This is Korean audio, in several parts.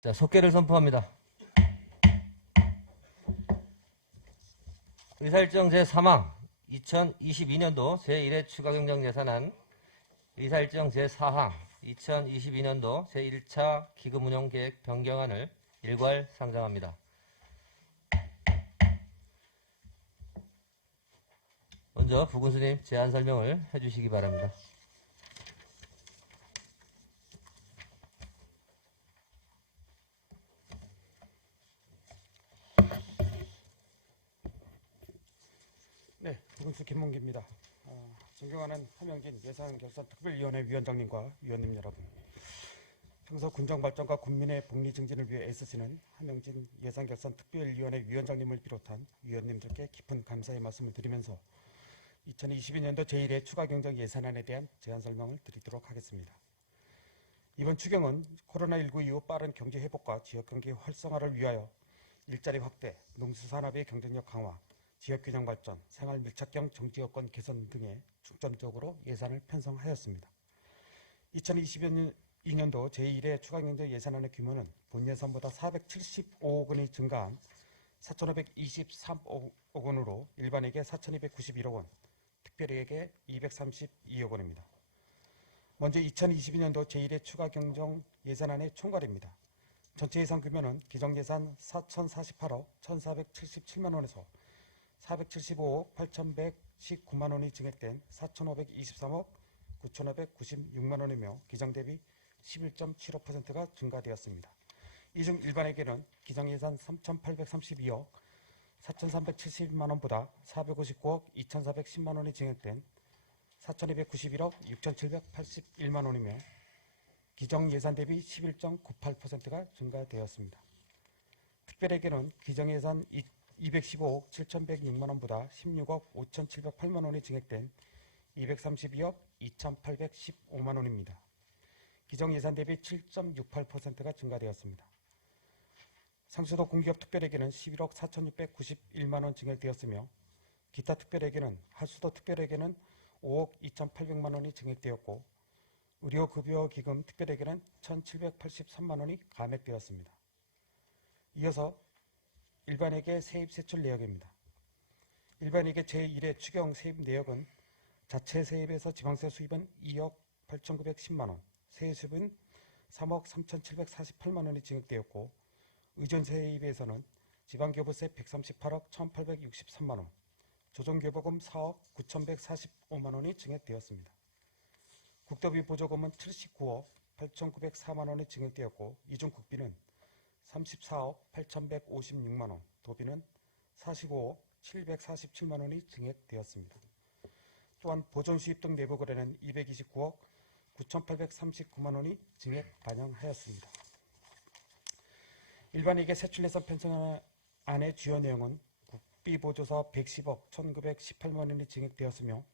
자, 속개를 선포합니다. 의사일정 제3항 2022년도 제1회 추가경정예산안 의사일정 제4항 2022년도 제1차 기금운용계획 변경안을 일괄 상정합니다. 먼저 부군수님 제안 설명을 해주시기 바랍니다. 네, 부군수 김문기입니다. 존경하는 함영진 예산결산특별위원회 위원장님과 위원님 여러분, 평소 군정 발전과 국민의 복리 증진을 위해 애쓰시는 함영진 예산결산특별위원회 위원장님을 비롯한 위원님들께 깊은 감사의 말씀을 드리면서 2022년도 제1회 추가경정 예산안에 대한 제안 설명을 드리도록 하겠습니다. 이번 추경은 코로나19 이후 빠른 경제 회복과 지역경제 활성화를 위하여 일자리 확대, 농수산업의 경쟁력 강화, 지역균형 발전, 생활 밀착형 정치 여건 개선 등에 중점적으로 예산을 편성하였습니다. 2022년도 제1회 추가경정 예산안의 규모는 본 예산보다 475억 원이 증가한 4,523억 원으로 일반에게 4,291억 원, 특별에게 232억 원입니다. 먼저 2022년도 제1회 추가경정 예산안의 총괄입니다. 전체 예산 규모는 기정예산 4,048억 1,477만 원에서 475억 8,119만 원이 증액된 4,523억 9,596만 원이며 기정 대비 11.75%가 증가되었습니다. 이 중 일반에게는 기정예산 3,832억 4,370만 원보다 459억 2,410만 원이 증액된 4,291억 6,781만 원이며 기정예산 대비 11.98%가 증가되었습니다. 특별에게는 기정예산 215억 7,106만 원보다 16억 5,708만 원이 증액된 232억 2,815만 원입니다. 기정예산 대비 7.68%가 증가되었습니다. 상수도 공기업 특별에게는 11억 4,691만 원 증액되었으며 기타 특별에게는 하수도 특별에게는 5억 2,800만 원이 증액되었고 의료급여기금 특별에게는 1,783만 원이 감액되었습니다. 이어서 일반에게 세입 세출 내역입니다. 일반에게 제1회 추경 세입 내역은 자체 세입에서 지방세 수입은 2억 8,910만 원, 세외 수입은 3억 3,748만 원이 증액되었고 의존 세입에서는 지방교부세 138억 1,863만 원, 조정교부금 4억 9,145만 원이 증액되었습니다. 국도비 보조금은 79억 8,904만 원이 증액되었고 이 중 국비는 34억 8,156만 원, 도비는 45억 747만 원이 증액되었습니다. 또한 보존수입 등 내부 거래는 229억 9,839만 원이 증액 반영하였습니다. 일반에게 세출예산 편성안의 주요 내용은 국비보조사업 110억 1,918만 원이 증액되었으며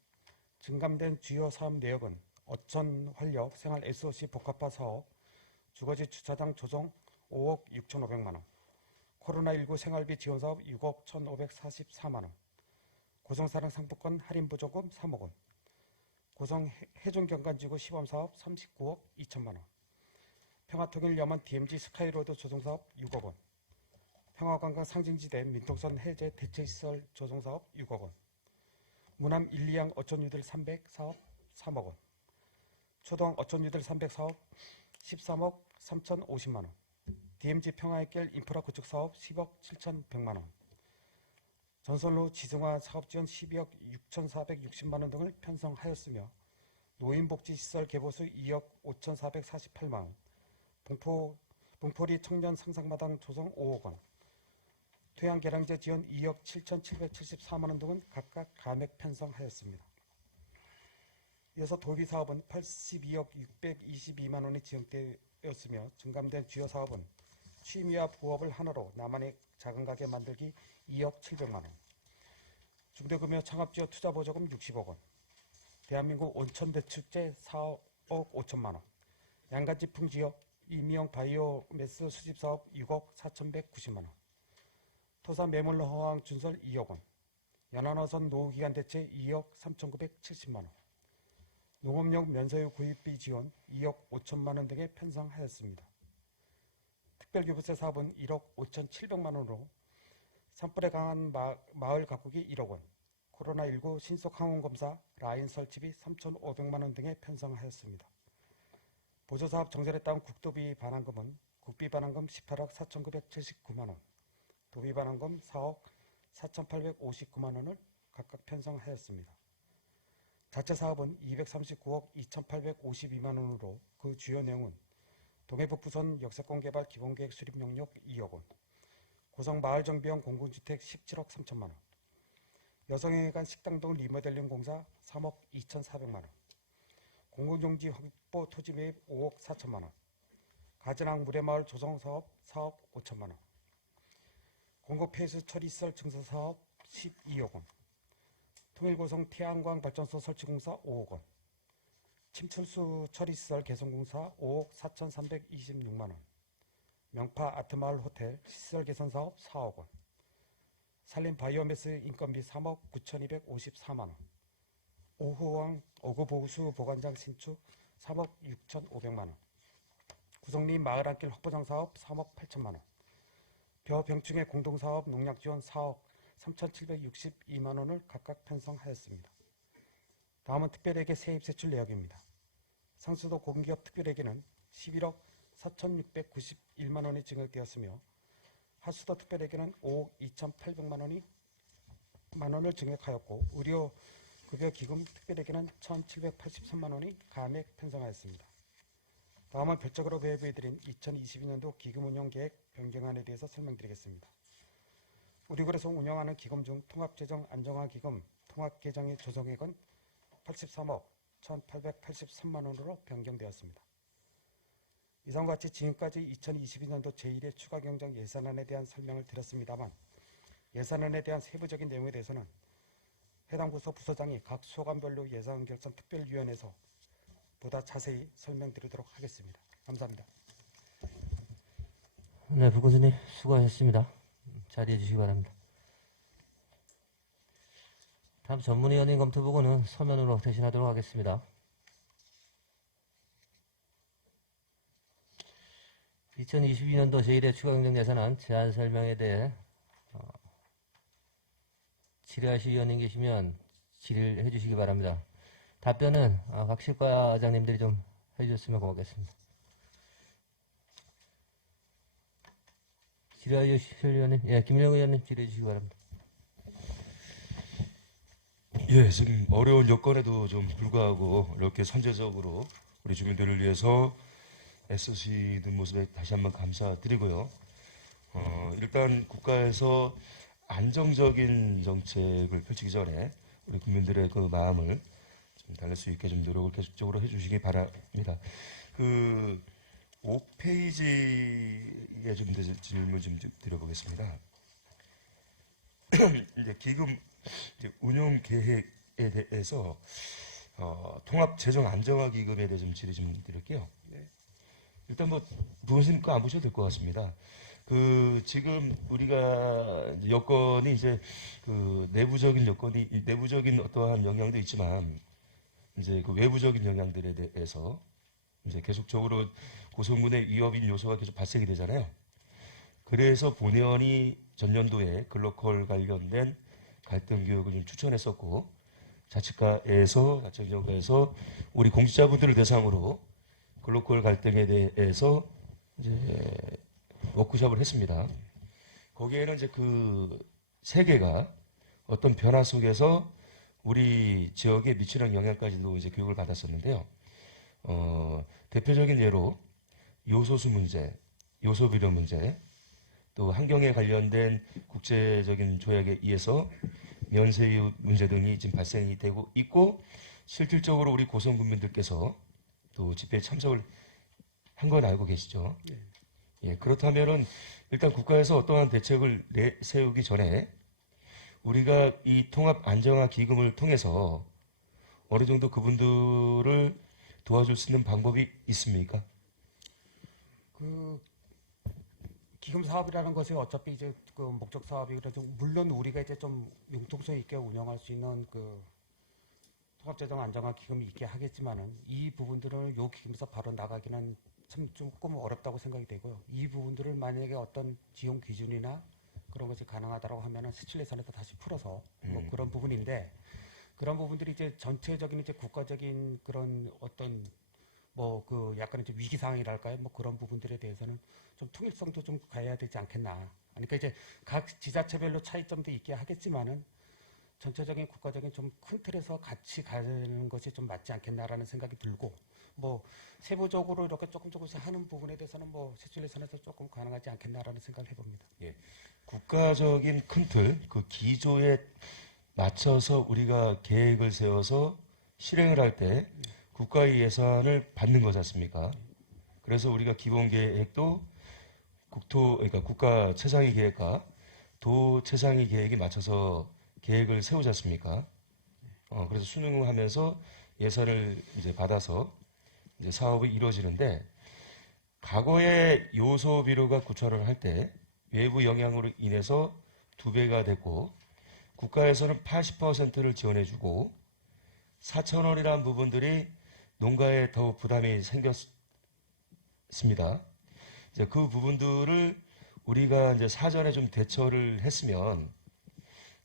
증감된 주요 사업 내역은 어촌 활력 생활 SOC 복합화 사업, 주거지 주차장 조성 5억 6,500만 원, 코로나19 생활비 지원사업 6억 1,544만 원, 고성사랑 상품권 할인 보조금 3억 원, 고성 해종경관지구 시범사업 39억 2천만 원, 평화통일 염원 DMZ 스카이로드 조성사업 6억 원, 평화관광 상징지대 민통선 해제 대체시설 조성사업 6억 원, 무남 1, 2항 어촌유들 300 사업 3억 원, 초동 어촌유들 300 사업 13억 3,050만 원, DMZ 평화의길 인프라 구축 사업 10억 7,100만 원, 전선로 지승화 사업지원 12억 6,460만 원 등을 편성하였으며 노인복지시설 개보수 2억 5,448만 원, 봉포리 청년 상상마당 조성 5억 원, 토양계량제 지원 2억 7,774만 원 등은 각각 감액 편성하였습니다. 이어서 도비사업은 82억 622만 원이 지정되었으며 증감된 주요 사업은 취미와 부업을 하나로 나만의 작은 가게 만들기 2억 700만 원, 중대금융 창업지원 투자보조금 60억 원, 대한민국 온천대축제 4억 5천만 원, 양간지풍 지역 임의용 바이오매스 수집사업 6억 4,190만 원, 토사 매몰로 허황 준설 2억 원, 연안어선 노후기간 대체 2억 3,970만 원, 농업용 면사유 구입비 지원 2억 5천만 원 등에 편성하였습니다. 특별교부세 사업은 1억 5,700만 원으로 산불에 강한 마을 가꾸기 1억 원, 코로나19 신속 항원 검사 라인 설치비 3,500만 원 등에 편성하였습니다. 보조사업 정설에 따른 국도비 반환금은 국비 반환금 18억 4,979만 원, 도비 반환금 4억 4,859만 원을 각각 편성하였습니다. 자체 사업은 239억 2,852만 원으로 그 주요 내용은 동해북부선 역세권 개발 기본계획 수립 용역 2억 원, 고성 마을정비형 공군주택 17억 3천만 원, 여성회관 식당 등 리모델링 공사 3억 2,400만 원, 공공용지 확보 토지 매입 5억 4천만 원, 가전항 물회마을 조성 사업 4억 5천만 원, 공급폐수 처리시설 증서 사업 12억 원, 통일고성 태양광 발전소 설치 공사 5억 원, 침출수 처리시설 개선 공사 5억 4,326만 원, 명파 아트마을 호텔 시설 개선 사업 4억 원, 산림 바이오매스 인건비 3억 9,254만 원, 오후왕 어구보수 보관장 신축 3억 6,500만 원, 구성리 마을 안길 확보장 사업 3억 8천만 원, 벼병충해 공동사업 농약 지원 4억 3,762만 원을 각각 편성하였습니다. 다음은 특별회계 세입 세출 내역입니다. 상수도 공기업 특별회계는 11억 4,691만 원이 증액되었으며 하수도 특별회계는 5억 2,800만 원을 증액하였고 의료급여기금 특별회계는 1,783만 원이 감액 편성하였습니다. 다음은 별적으로 배부해드린 2022년도 기금운영계획 변경안에 대해서 설명드리겠습니다. 우리국에서 운영하는 기금 중 통합재정 안정화기금 통합계정의 조성액은 83억 1,883만 원으로 변경되었습니다. 이상과 같이 지금까지 2022년도 제1회 추가경정 예산안에 대한 설명을 드렸습니다만 예산안에 대한 세부적인 내용에 대해서는 해당 부서 부서장이 각 소관별로 예산결산 특별위원회에서 보다 자세히 설명드리도록 하겠습니다. 감사합니다. 네, 부군수님 수고하셨습니다. 자리해 주시기 바랍니다. 다음 전문위원님 검토 보고는 서면으로 대신하도록 하겠습니다. 2022년도 제1회 추가경정 예산안 제안 설명에 대해 질의하실 위원님 계시면 질의해 주시기 바랍니다. 답변은 각 실과장님들이 좀 해주셨으면 고맙겠습니다. 질의하실 위원님, 김일영 의원님 질의해 주시기 바랍니다. 예, 지금 어려운 여건에도 좀 불구하고 이렇게 선제적으로 우리 주민들을 위해서 애쓰시는 모습에 다시 한번 감사드리고요. 일단 국가에서 안정적인 정책을 펼치기 전에 우리 국민들의 그 마음을 좀 달랠 수 있게 좀 노력을 계속적으로 해주시기 바랍니다. 그 5페이지에 좀 질문 좀 드려보겠습니다. 이제 기금 운용 계획에 대해서 통합 재정 안정화 기금에 대해서 좀 질의 좀 드릴게요. 네. 일단 뭐 부원님 거 안 보셔도 될 것 같습니다. 그 지금 우리가 여건이 이제 그 내부적인 여건이 내부적인 어떠한 영향도 있지만 이제 그 외부적인 영향들에 대해서 이제 계속적으로 고성군의 위협인 요소가 계속 발생이 되잖아요. 그래서 본연이 전년도에 글로컬 관련된 갈등 교육을 좀 추천했었고 자치정가에서 우리 공직자분들을 대상으로 글로컬 갈등에 대해서 이제 워크숍을 했습니다. 거기에는 이제 그 세계가 어떤 변화 속에서 우리 지역에 미치는 영향까지도 이제 교육을 받았었는데요. 대표적인 예로 요소수 문제, 요소 비료 문제, 또 환경에 관련된 국제적인 조약에 의해서 면세유 문제 등이 지금 발생이 되고 있고 실질적으로 우리 고성군민들께서 또 집회에 참석을 한 건 알고 계시죠? 네. 예, 그렇다면은 일단 국가에서 어떠한 대책을 내세우기 전에 우리가 이 통합 안정화 기금을 통해서 어느 정도 그분들을 도와줄 수 있는 방법이 있습니까? 그 기금 사업이라는 것이 어차피 이제 그 목적 사업이 그래서 물론 우리가 이제 좀 융통성 있게 운영할 수 있는 그 통합재정 안정화 기금이 있게 하겠지만은 이 부분들을 요 기금에서 바로 나가기는 참 조금 어렵다고 생각이 되고요. 이 부분들을 만약에 어떤 지원 기준이나 그런 것이 가능하다고 하면은 세출 예산에서 다시 풀어서 뭐 그런 부분인데, 그런 부분들이 이제 전체적인 이제 국가적인 그런 어떤 뭐 그 약간 이제 위기 상황이랄까요? 뭐 그런 부분들에 대해서는 좀 통일성도 좀 가야 되지 않겠나. 그러니까 이제 각 지자체별로 차이점도 있게 하겠지만은 전체적인 국가적인 좀 큰 틀에서 같이 가는 것이 좀 맞지 않겠나라는 생각이 들고, 뭐 세부적으로 이렇게 조금씩 하는 부분에 대해서는 뭐 세출 예산에서 조금 가능하지 않겠나라는 생각을 해봅니다. 예. 국가적인 큰 틀, 그 기조에 맞춰서 우리가 계획을 세워서 실행을 할 때 국가의 예산을 받는 거지 않습니까? 그래서 우리가 기본 계획도 그러니까 국가 최상위 계획과 도 최상위 계획에 맞춰서 계획을 세우지 않습니까? 그래서 수능하면서 예산을 이제 받아서 이제 사업이 이루어지는데, 과거에 요소 비료가 구철을 할 때 외부 영향으로 인해서 2배가 됐고, 국가에서는 80%를 지원해주고 4,000원이라는 부분들이 농가에 더 부담이 생겼습니다. 이제 그 부분들을 우리가 이제 사전에 좀 대처를 했으면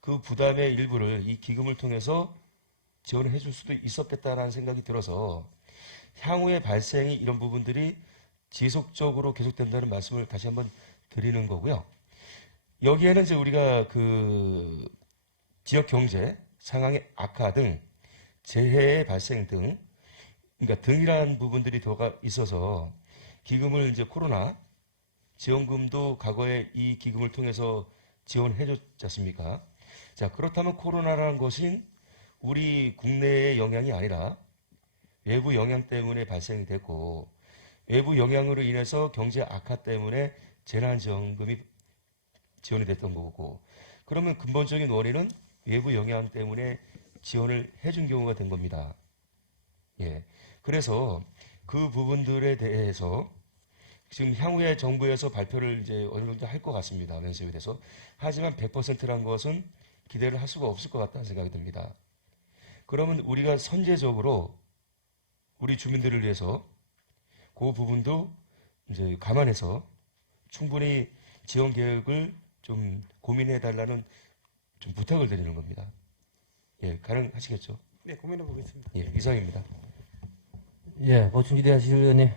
그 부담의 일부를 이 기금을 통해서 지원을 해줄 수도 있었겠다라는 생각이 들어서, 향후에 발생이 이런 부분들이 지속적으로 계속된다는 말씀을 다시 한번 드리는 거고요. 여기에는 이제 우리가 그 지역 경제 상황의 악화 등 재해의 발생 등, 그러니까 등이라는 부분들이 더가 있어서 기금을 이제 코로나 지원금도 과거에 이 기금을 통해서 지원해 줬지 않습니까? 자, 그렇다면 코로나라는 것은 우리 국내의 영향이 아니라 외부 영향 때문에 발생이 됐고, 외부 영향으로 인해서 경제 악화 때문에 재난지원금이 지원이 됐던 거고, 그러면 근본적인 원인은 외부 영향 때문에 지원을 해준 경우가 된 겁니다. 예. 그래서 그 부분들에 대해서 지금 향후에 정부에서 발표를 이제 어느 정도 할 것 같습니다. 면세에 대해서. 하지만 100%란 것은 기대를 할 수가 없을 것 같다는 생각이 듭니다. 그러면 우리가 선제적으로 우리 주민들을 위해서 그 부분도 이제 감안해서 충분히 지원 계획을 좀 고민해 달라는 좀 부탁을 드리는 겁니다. 예, 가능하시겠죠? 네, 고민해 보겠습니다. 예, 이상입니다. 예, 보충 질의하실 의원님.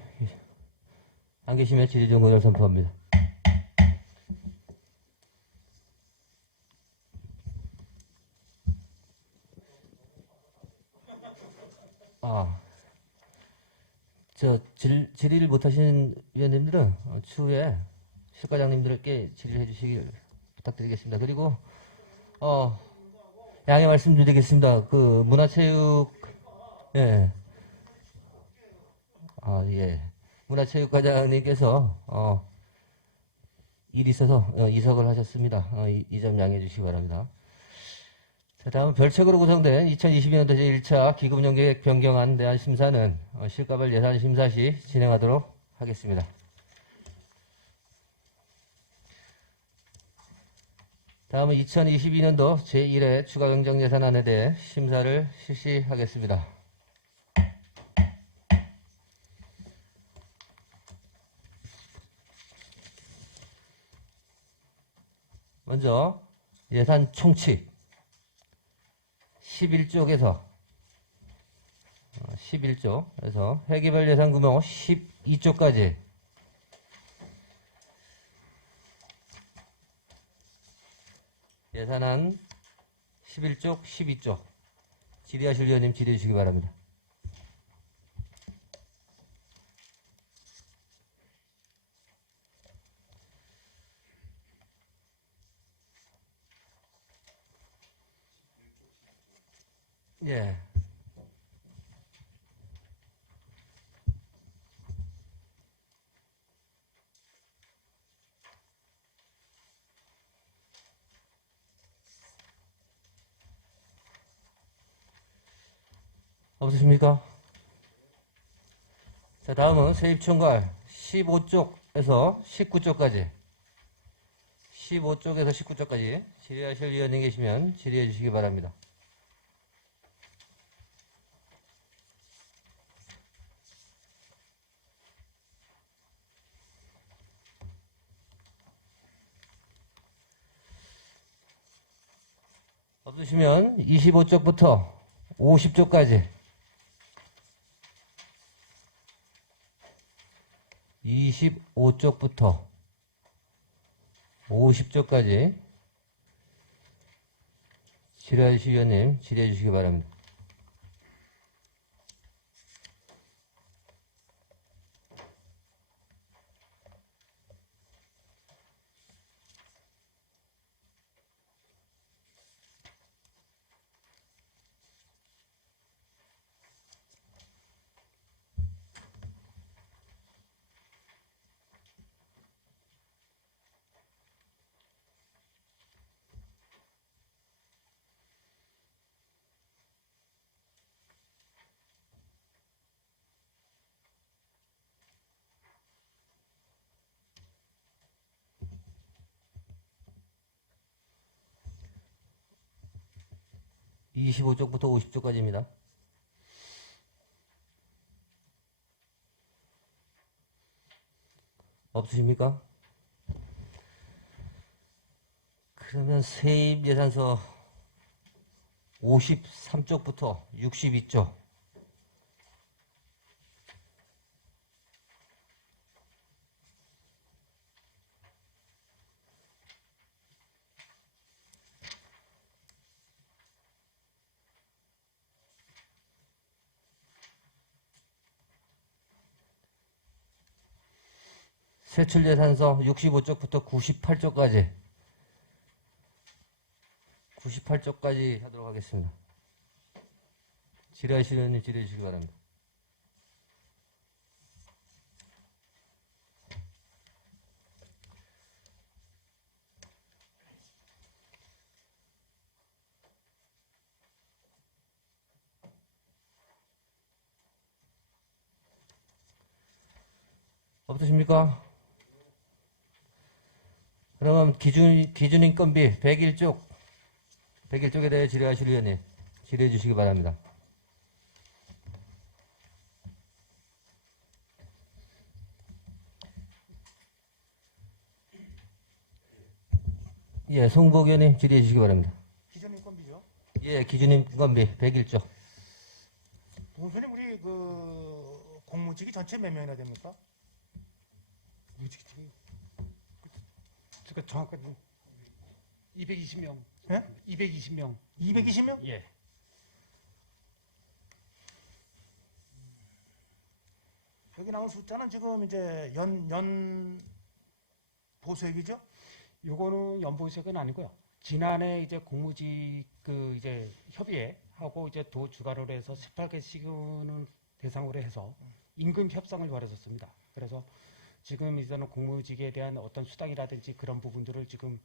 안 계시면 질의 종료를 선포합니다. 질의를 못하신 위원님들은 추후에 실과장님들께 질의를 해주시길 부탁드리겠습니다. 그리고 양해 말씀드리겠습니다. 그 문화체육 예. 예. 문화체육과장님께서 일이 있어서 이석을 하셨습니다. 이 점 양해해 주시기 바랍니다. 자, 다음은 별책으로 구성된 2022년도 제1차 기금연계획 변경안 대한 심사는 실과별 예산 심사 시 진행하도록 하겠습니다. 다음은 2022년도 제1회 추가 경정 예산안에 대해 심사를 실시하겠습니다. 먼저 예산 총칙 11쪽에서 회계별 예산 규모 12쪽까지 예산안 11쪽, 12쪽 질의하실 위원님 질의해 주시기 바랍니다. 예. 없으십니까? 자, 다음은 세입총괄 15쪽에서 19쪽까지 15쪽에서 19쪽까지 질의하실 위원님 계시면 질의해 주시기 바랍니다. 없으시면 25쪽부터 50쪽까지 25쪽부터 50쪽까지 질의하실 위원님 질의해 주시기 바랍니다. 이 25쪽부터 50쪽까지입니다. 없으십니까? 그러면 세입예산서 53쪽부터 62쪽 세출예산서 65쪽부터 98쪽까지 하도록 하겠습니다. 질의하실 의원님 질의해 주시기 바랍니다. 없으십니까? 그러면 기준인건비 101쪽에 대해 질의하실 의원님 질의해 주시기 바랍니다. 예, 송복 의원님 질의해 주시기 바랍니다. 기존인건비죠. 예, 기준인건비 101쪽. 본선에 우리 그 공무직이 전체 몇 명이나 됩니까? 그러니까 정확하게 220명. 예? 220명. 220명? 예. 여기 나온 숫자는 지금 이제 연 보수액이죠? 요거는 연보색은 아니고요. 지난해 이제 공무직 그 이제 협의회 하고 이제 도 주관으로 해서 18개 시군을 대상으로 해서 임금 협상을 벌였었습니다. 그래서 지금 이제는 공무직에 대한 어떤 수당이라든지 그런 부분들을 지금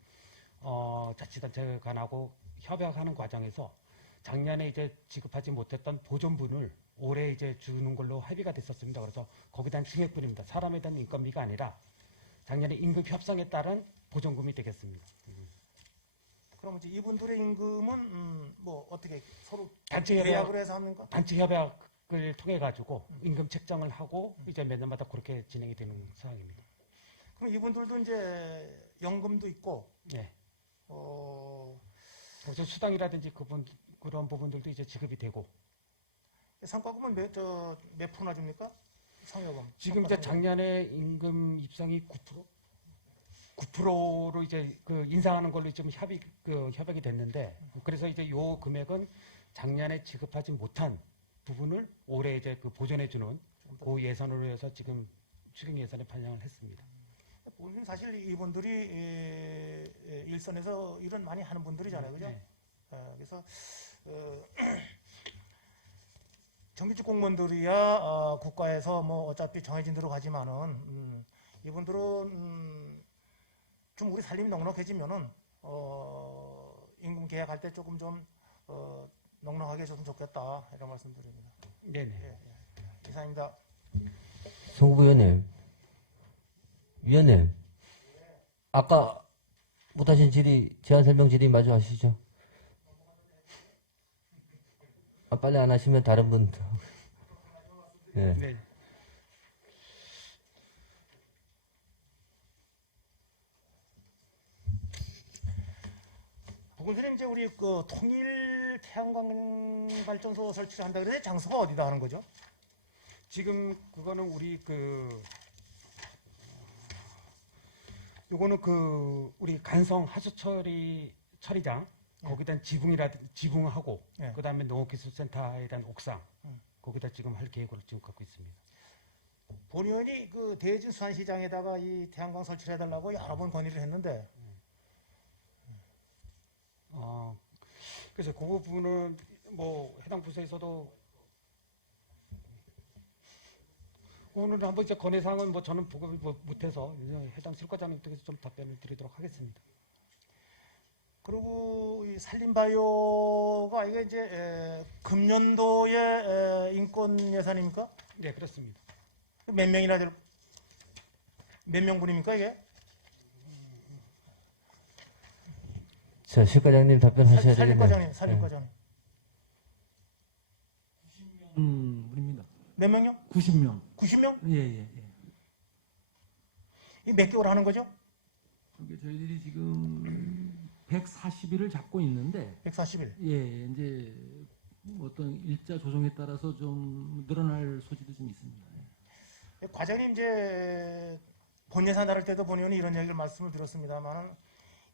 자치단체 간하고 협약하는 과정에서 작년에 이제 지급하지 못했던 보존분을 올해 이제 주는 걸로 합의가 됐었습니다. 그래서 거기에 대한 증액분입니다. 사람에 대한 인건비가 아니라 작년에 임금 협상에 따른 보존금이 되겠습니다. 그럼 이제 이분들의 임금은 뭐 어떻게 서로 단체 계약을 해서 합니까? 단체 협약을 통해 가지고 임금 책정을 하고 이제 몇 년마다 그렇게 진행이 되는 상황입니다. 그럼 이분들도 이제 연금도 있고 네. 어, 그래서 수당이라든지 그런 부분들도 이제 지급이 되고 성과금은 몇 프로나 줍니까? 상여금. 지금 이제 작년에 임금 입상이 9%로 이제 그 인상하는 걸로 좀 협약이 됐는데 그래서 이제 요 금액은 작년에 지급하지 못한 부분을 올해 이제 그 보전해주는 그 예산으로 해서 지금 추경 예산에 반영을 했습니다. 사실 이분들이 일선에서 일은 많이 하는 분들이잖아요, 그죠? 네. 그래서 정규직 공무원들이야 국가에서 뭐 어차피 정해진 대로 가지만은 이분들은 좀 우리 살림이 넉넉해지면은 임금 계약할 때 조금 좀 넉넉하게 해줬으면 좋겠다 이런 말씀드립니다. 네네. 이상입니다. 송국 위원님, 아까 못하신 제안 설명 질의 마저 하시죠. 빨리 안 하시면 다른 분. 네. 네. 교수님 이제 우리 그 통일 태양광 발전소 설치를 한다 그래서 장소가 어디다 하는 거죠? 지금 그거는 요거는 우리 간성 하수 처리장 거기다 지붕하고 예. 그다음에 농업기술센터에 대한 옥상 거기다 지금 할 계획으로 지금 갖고 있습니다. 본 의원이 그 대진 수안시장에다가 이 태양광 설치를 해달라고 여러 번 건의를 했는데 그래서 그 부분은 뭐 해당 부서에서도 오늘 한번 이제 건의사항은 뭐 저는 보고를 못해서 해당 실과장님께서 좀 답변을 드리도록 하겠습니다. 그리고 이 산림바이오가 이게 이제 금년도의 인권 예산입니까? 네, 그렇습니다. 몇 명분입니까 이게? 자, 실과장님 답변하셔야 되겠네요. 산림과장님. 우리입니다. 몇 명요? 90명. 90명? 예. 이 몇 개월 하는 거죠? 그게 저희들이 지금 140일을 잡고 있는데, 140일. 예, 이제 어떤 일자 조정에 따라서 좀 늘어날 소지도 좀 있습니다. 과장님 이제 본 예산 다룰 때도 본 의원이 이런 얘기를 말씀을 드렸습니다만은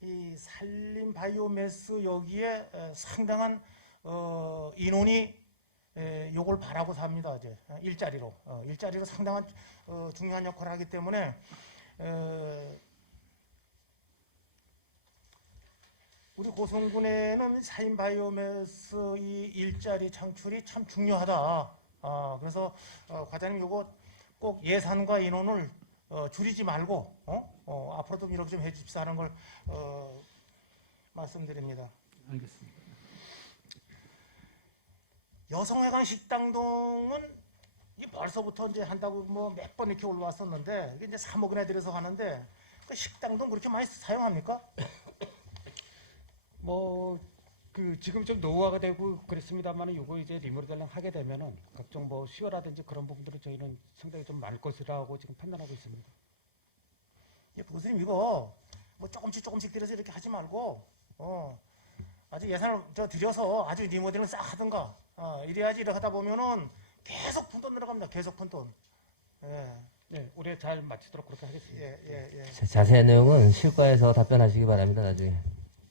이 산림 바이오매스 여기에 상당한 인원이 요걸 바라고 삽니다. 이제 일자리로 상당한 중요한 역할을 하기 때문에 우리 고성군에는 산림 바이오매스 이 일자리 창출이 참 중요하다. 그래서 과장님 요거 꼭 예산과 인원을 줄이지 말고 앞으로도 이렇게 좀 해주십사 하는 걸 말씀드립니다. 알겠습니다. 여성회관 식당동은 이 벌써부터 이제 한다고 뭐 몇 번 이렇게 올라왔었는데 이게 이제 3억원에 들여서 하는데 그 식당동 그렇게 많이 사용합니까? 지금 좀 노후화가 되고 그랬습니다만 요거 이제 리모델링 하게 되면은 각종 뭐 수요라든지 그런 부분들은 저희는 상당히 좀 많을 것이라고 지금 판단하고 있습니다. 예, 교수님 이거 뭐 조금씩 들여서 이렇게 하지 말고 아주 예산을 들여서 아주 리모델링 싹 하든가 이래야지 이렇게 하다 보면은 계속 푼돈 들어갑니다. 계속 푼돈. 네, 올해 잘 마치도록 그렇게 하겠습니다. 예. 자, 자세한 내용은 실과에서 답변하시기 바랍니다. 나중에.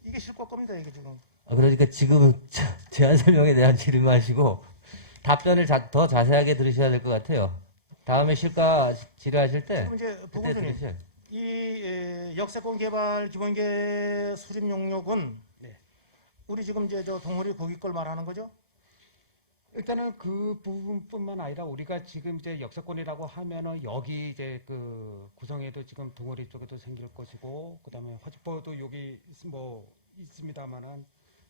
이게 실과 겁니다. 이게 지금. 그러니까 지금 제안 설명에 대한 질의하시고 답변을 더 자세하게 들으셔야 될 것 같아요. 다음에 실과 질의하실 때 지금 이제 그때 보고서님 들으세요. 이 역세권 개발 기본계 수립 용역은 네. 우리 지금 이제 저 동호리 거기 걸 말하는 거죠? 일단은 그 부분뿐만 아니라 우리가 지금 이제 역세권이라고 하면은 여기 이제 그 구성에도 지금 동호리 쪽에도 생길 것이고 그다음에 화주포도 여기 뭐 있습니다만은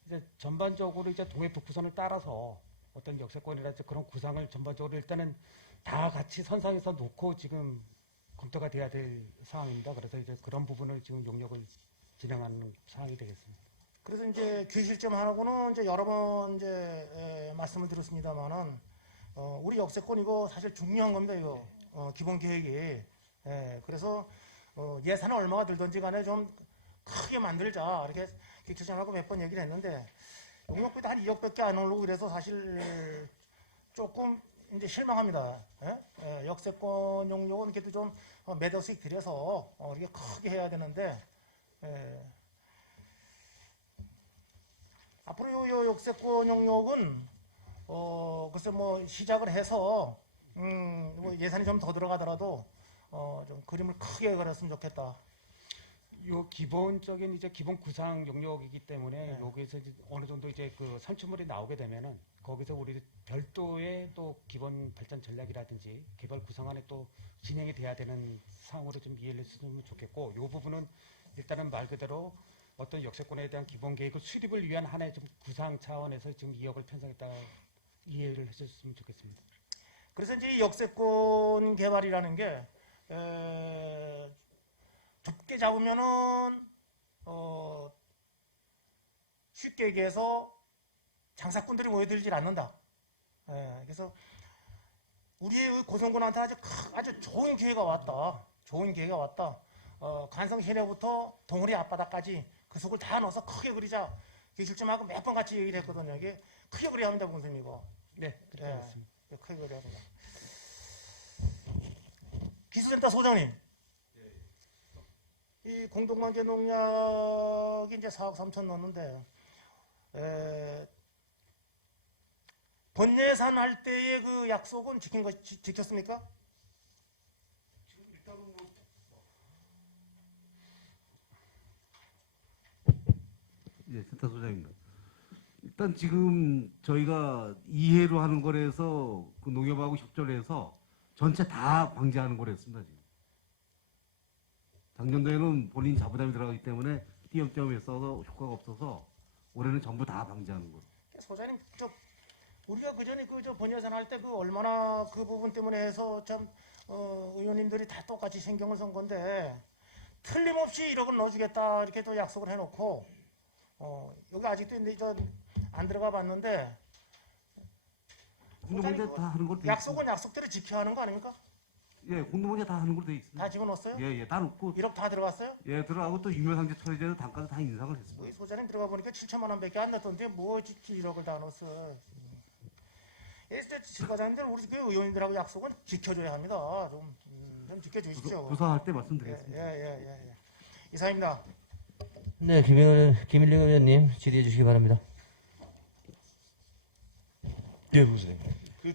이제 전반적으로 이제 동해 북부선을 따라서 어떤 역세권이라든지 그런 구상을 전반적으로 일단은 다 같이 선상에서 놓고 지금 검토가 돼야 될 상황입니다. 그래서 이제 그런 부분을 지금 용역을 진행하는 상황이 되겠습니다. 그래서 이제 규실점 하나고는 이제 여러 번 이제 말씀을 드렸습니다만은 우리 역세권 이거 사실 중요한 겁니다. 이거 기본 계획이. 그래서 예산은 얼마가 들든지 간에 좀 크게 만들자 이렇게 기초장하고 몇 번 얘기를 했는데 용역비도 한 2억밖에 안 오르고 그래서 사실 조금 이제 실망합니다. 역세권 용역은 그래도 좀 몇 억씩 들여서 이렇게 크게 해야 되는데 앞으로 요 역세권 용역은 글쎄 뭐 시작을 해서 뭐 예산이 좀 더 들어가더라도 좀 그림을 크게 그렸으면 좋겠다. 요 기본적인 이제 기본 구상 용역이기 때문에 여기서 이제 어느 정도 이제 그 산출물이 나오게 되면은 거기서 우리 별도의 또 기본 발전 전략이라든지 개발 구상안에 또 진행이 돼야 되는 상황으로 좀 이해를 했으면 좋겠고 요 부분은 일단은 말 그대로 어떤 역세권에 대한 기본 계획을 수립을 위한 하나의 좀 구상 차원에서 지금 2억을 편성했다 이해를 해줬으면 좋겠습니다. 그래서 이제 이 역세권 개발이라는 게 좁게 잡으면은 쉽게 얘기해서 장사꾼들이 모여들질 않는다. 그래서 우리의 고성군한테 아주 좋은 기회가 왔다. 좋은 기회가 왔다. 간성 시내부터 동호리 앞바다까지 그 속을 다 넣어서 크게 그리자. 기술점하고 몇 번 같이 얘기를 했거든요. 이게 크게 그려야 합니다, 선생님 이거. 네, 그렇게 하겠습니다. 크게 그려야 합니다. 기술센터 소장님. 이 공동방제 농약이 이제 4억 3천 넣었는데, 본 예산할 때의 그 약속은 지켰습니까? 예, 센터 소장입니다. 일단 지금 저희가 이해로 하는 거라서 그 농협하고 협조를 해서 전체 다 방지하는 거랬습니다, 지금. 작년도에는 본인 자부담이 들어가기 때문에 띄엄띄엄 써서 효과가 없어서 올해는 전부 다 방지하는 거예요. 소장님, 우리가 그 전에 그 본예산 할 때 그 얼마나 그 부분 때문에 해서 참 의원님들이 다 똑같이 신경을 쓴 건데 틀림없이 1억을 넣어주겠다 이렇게 또 약속을 해놓고 여기 아직도 근데 안 들어가 봤는데 공동방제 다 하는 걸로 돼 약속은 약속대로 지켜야 하는 거 아닙니까? 예, 공동방제 다 하는 걸로 돼 있습니다. 다 집어넣었어요? 예, 예, 다 넣고 1억 다 들어갔어요? 예, 들어가고 또 유명상제 처리제도 단가도 다 인상을 했습니다. 우리 소장님 들어가 보니까 7천만 원밖에 안 냈던데 뭐 1억을 다 넣었어. 지과장님들 우리 그 의원님들하고 약속은 지켜줘야 합니다. 좀 지켜주십시오. 조사할 때 말씀드리겠습니다. 예. 이상입니다. 네, 김일령 의원님 질의해 주시기 바랍니다. 예, 보세요. 그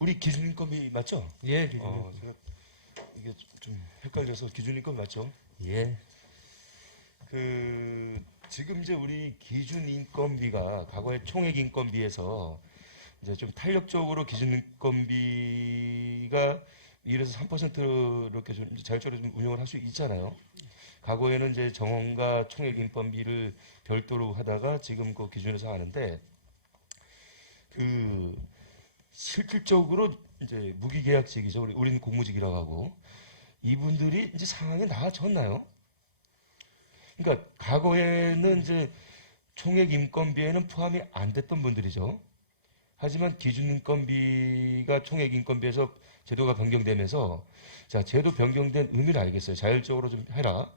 우리 기준인건비 맞죠? 예, 제가 이게 좀 헷갈려서 기준인건비 맞죠? 예. 지금 이제 우리 기준인건비가 과거의 총액인건비에서 이제 좀 탄력적으로 기준인건비가 1에서 3% 이렇게 좀 자율적으로 좀 운영을 할 수 있잖아요. 과거에는 이제 정원과 총액인건비를 별도로 하다가 지금 그 기준에서 하는데 실질적으로 이제 무기계약직이죠. 우리는 공무직이라고 하고 이분들이 이제 상황이 나아졌나요? 그러니까 과거에는 이제 총액 인건비에는 포함이 안 됐던 분들이죠. 하지만 기준인건비가 총액 인건비에서 제도가 변경되면서 자, 제도 변경된 의미를 알겠어요. 자율적으로 좀 해라.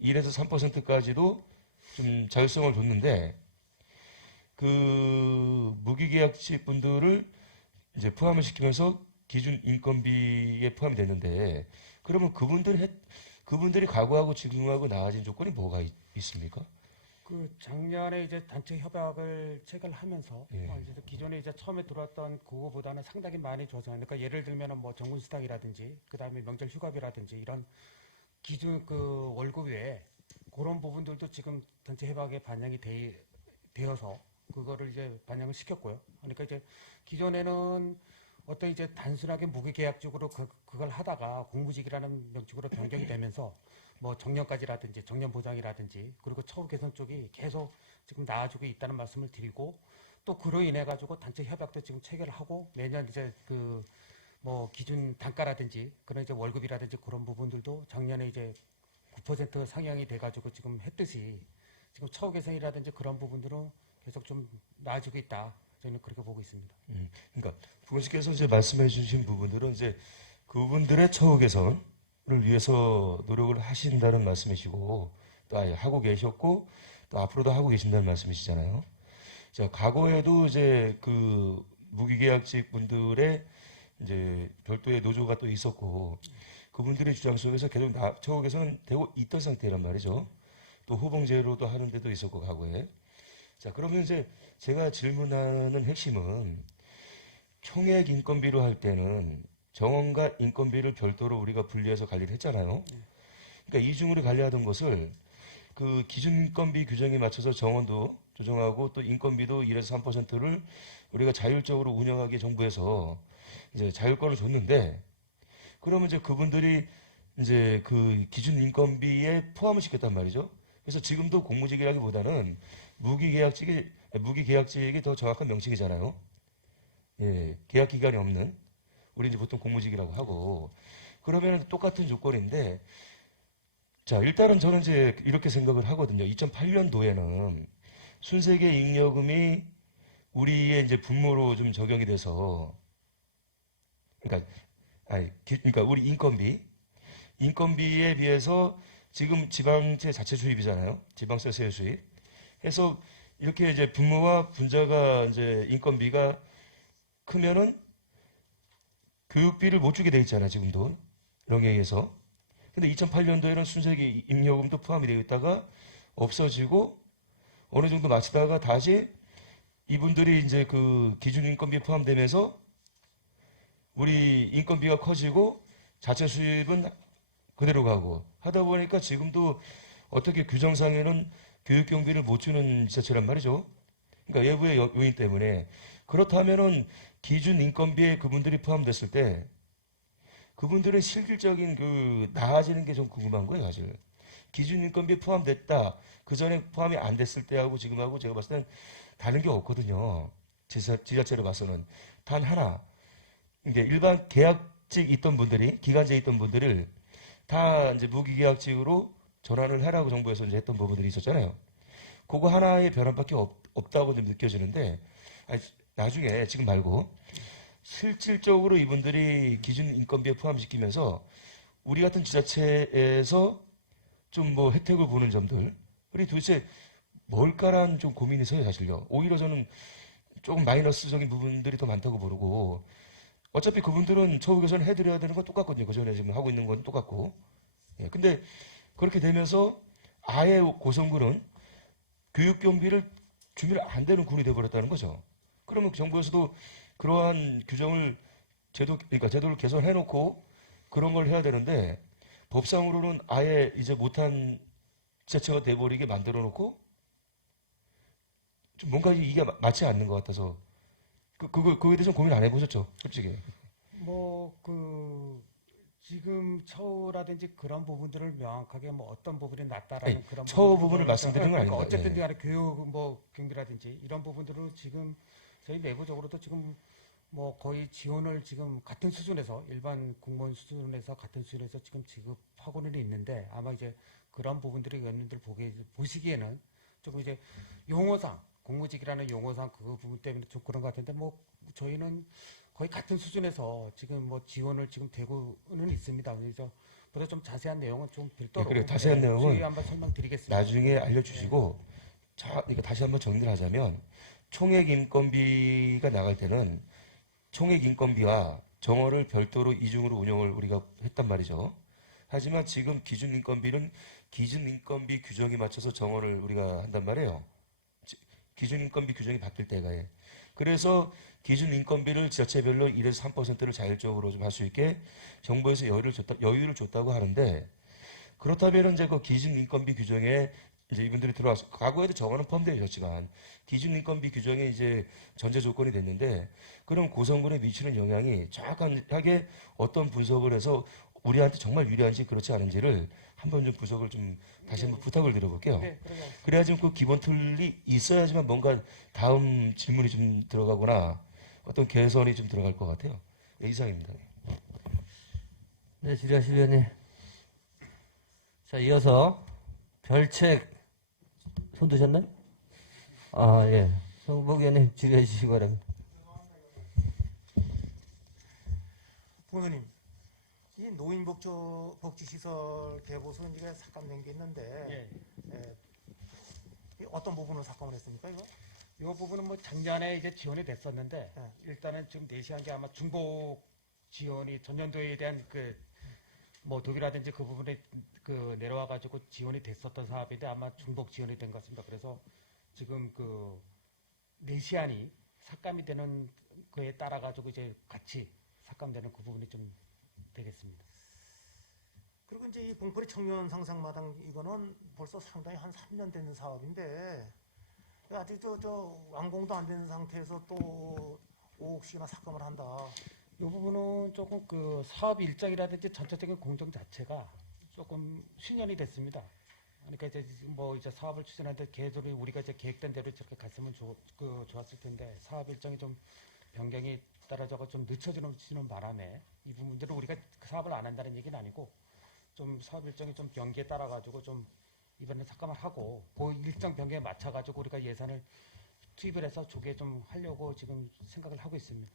1에서 3%까지도 좀 자율성을 줬는데 그 무기계약직 분들을 이제 포함을 시키면서 기준 인건비에 포함이 됐는데 그러면 그분들이 과거하고 지금하고 나아진 조건이 뭐가 있습니까? 그 작년에 이제 단체 협약을 체결하면서 예. 이제 기존에 이제 처음에 들어왔던 그거보다는 상당히 많이 조정. 그러니까 예를 들면은 뭐 정군 수당이라든지 그다음에 명절 휴가비라든지 이런 기준 그 월급 외에 그런 부분들도 지금 단체 협약에 반영이 되어서 그거를 이제 반영을 시켰고요. 그러니까 이제 기존에는 어떤 이제 단순하게 무기계약직으로 그걸 하다가 공무직이라는 명칭으로 변경이 되면서 뭐 정년까지라든지 정년보장이라든지 그리고 처우 개선 쪽이 계속 지금 나아지고 있다는 말씀을 드리고 또 그로 인해 가지고 단체 협약도 지금 체결을 하고 매년 이제 그 뭐 기준 단가라든지 그런 이제 월급이라든지 그런 부분들도 작년에 이제 9% 상향이 돼 가지고 지금 했듯이 지금 처우 개선이라든지 그런 부분들은 계속 좀 나아지고 있다. 저희는 그렇게 보고 있습니다. 그러니까 부모님께서 이제 말씀해 주신 부분들은 이제 그분들의 처우 개선을 위해서 노력을 하신다는 말씀이시고 또 하고 계셨고 또 앞으로도 하고 계신다는 말씀이시잖아요. 자, 과거에도 이제 그 무기계약직 분들의 이제 별도의 노조가 또 있었고 그분들의 주장 속에서 계속 처우 개선은 되고 있던 상태란 말이죠. 또 호봉제로도 하는 데도 있었고 과거에. 자, 그러면 이제 제가 질문하는 핵심은 총액 인건비로 할 때는 정원과 인건비를 별도로 우리가 분리해서 관리를 했잖아요. 그러니까 이중으로 관리하던 것을 그 기준 인건비 규정에 맞춰서 정원도 조정하고 또 인건비도 1에서 3%를 우리가 자율적으로 운영하기에 정부에서 이제 자율권을 줬는데 그러면 이제 그분들이 이제 그 기준 인건비에 포함을 시켰단 말이죠. 그래서 지금도 공무직이라기보다는 무기계약직이 더 정확한 명칭이잖아요. 예, 계약 기간이 없는 우리 이제 보통 공무직이라고 하고 그러면 똑같은 조건인데 자, 일단은 저는 이제 이렇게 생각을 하거든요. 2008년도에는 순세계 잉여금이 우리의 이제 분모로 좀 적용이 돼서 그러니까 우리 인건비에 비해서 지금 지방세 자체 수입이잖아요. 지방세 세율 수입. 해서 이렇게 이제 부모와 분자가 이제 인건비가 크면은 교육비를 못 주게 돼 있잖아, 지금도. 영예에서. 근데 2008년도에는 순세기 임요금도 포함이 되어 있다가 없어지고 어느 정도 마치다가 다시 이분들이 이제 그 기준 인건비에 포함되면서 우리 인건비가 커지고 자체 수입은 그대로 가고 하다 보니까 지금도 어떻게 규정상에는 교육 경비를 못 주는 지자체란 말이죠. 그러니까 외부의 요인 때문에. 그렇다면은 기준 인건비에 그분들이 포함됐을 때 그분들의 실질적인 그 나아지는 게 좀 궁금한 거예요, 사실. 기준 인건비에 포함됐다. 그 전에 포함이 안 됐을 때하고 지금하고 제가 봤을 땐 다른 게 없거든요. 지자체로 봐서는. 단 하나. 이제 일반 계약직 있던 분들이, 기간제 있던 분들을 다 이제 무기계약직으로 전환을 하라고 정부에서 이제 했던 부분들이 있었잖아요. 그거 하나의 변화밖에 없다고 좀 느껴지는데, 아니, 나중에 지금 말고 실질적으로 이분들이 기준 인건비에 포함시키면서 우리 같은 지자체에서 좀 뭐 혜택을 보는 점들이 도대체 뭘까라는 좀 고민이 서요, 사실요. 오히려 저는 조금 마이너스적인 부분들이 더 많다고 모르고 어차피 그분들은 처우 개선 해드려야 되는 건 똑같거든요. 그 전에 지금 하고 있는 건 똑같고. 예, 근데 그렇게 되면서 아예 고성군은 교육 경비를 주면 안 되는 군이 돼버렸다는 거죠. 그러면 정부에서도 그러한 규정을 그러니까 제도를 개선해놓고 그런 걸 해야 되는데 법상으로는 아예 이제 못한 지자체가 돼버리게 만들어놓고 좀 뭔가 이게 맞지 않는 것 같아서 그거에 대해서 고민 안 해보셨죠? 솔직히. 뭐 그 지금 처우라든지 그런 부분들을 명확하게 뭐 어떤 부분이 낫다라는 아니, 그런 처우 부분을 부분을 뭐 말씀드리는 건 그러니까 아닙니다. 어쨌든 예. 간에 교육 뭐 경비라든지 이런 부분들을 지금 저희 내부적으로도 지금 뭐 거의 지원을 지금 같은 수준에서 일반 공무원 수준에서 같은 수준에서 지금 지급하고는 있는데 아마 이제 그런 부분들이 의원님들 보시기에는 조금 이제 용어상 공무직이라는 용어상 그 부분 때문에 좀 그런 것 같은데 뭐 저희는 거의 같은 수준에서 지금 뭐 지원을 지금 되고는 있습니다. 그래서 보다 좀 자세한 내용은 좀 별도로 그래요. 자세한 내용은 수위 한번 설명드리겠습니다. 나중에 알려주시고 그러니까 다시 한번 정리를 하자면 총액 인건비가 나갈 때는 총액 인건비와 정원을 별도로 이중으로 운영을 우리가 했단 말이죠. 하지만 지금 기준 인건비는 기준 인건비 규정에 맞춰서 정원을 우리가 한단 말이에요. 기준 인건비 규정이 바뀔 때가에. 그래서 기준 인건비를 지자체별로 1에서 3%를 자율적으로 좀 할 수 있게 정부에서 여유를 줬다고 하는데 그렇다면 이제 그 기준 인건비 규정에 이제 이분들이 들어와서 과거에도 정원은 포함되어 있었지만 기준 인건비 규정에 이제 전제 조건이 됐는데 그럼 고성군에 미치는 영향이 정확하게 어떤 분석을 해서 우리한테 정말 유리한지 그렇지 않은지를 한번 좀 분석을 좀 다시 한번 부탁을 드려볼게요. 네, 그러면 그래야지 그 기본 틀이 있어야지만 뭔가 다음 질문이 좀 들어가거나 어떤 개선이 좀 들어갈 것 같아요. 네, 이상입니다. 네, 질의하실 위원님. 자, 이어서 별책 손 드셨나요? 아, 예. 성복 위원님 질의해 주시기 바랍니다. 부모님, 이 노인복지시설 개보수 이게 삭감된 게 있는데 이 어떤 부분을 삭감을 했습니까 이거? 이 부분은 뭐 작년에 이제 지원이 됐었는데 네. 일단은 지금 내시한 게 아마 중복 지원이 전년도에 대한 그 뭐 독이라든지 그 부분에 그 내려와 가지고 지원이 됐었던 사업인데 아마 중복 지원이 된 것 같습니다. 그래서 지금 그 내시안이 삭감이 되는 거에 따라 가지고 이제 같이 삭감되는 그 부분이 좀 되겠습니다. 그리고 이제 이 봉포리 청년 상상마당 이거는 벌써 상당히 한 3년 된 사업인데 아직 저 완공도 안 된 상태에서 또 5억씩이나 삭감을 한다. 이 부분은 조금 그 사업 일정이라든지 전체적인 공정 자체가 조금 수년이 됐습니다. 그러니까 이제 뭐 이제 사업을 추진하는데 계획이 우리가 이제 계획된 대로 저렇게 갔으면 좋았을 텐데 사업 일정이 좀 변경이 따라져서 좀 늦춰지는 바람에 이 부분들을 우리가 그 사업을 안 한다는 얘기는 아니고 좀 사업 일정이 좀 변기에 따라 가지고 좀 이번에 삭감을 하고 그 일정 변경에 맞춰 가지고 우리가 예산을 투입을 해서 조개 좀 하려고 지금 생각을 하고 있습니다.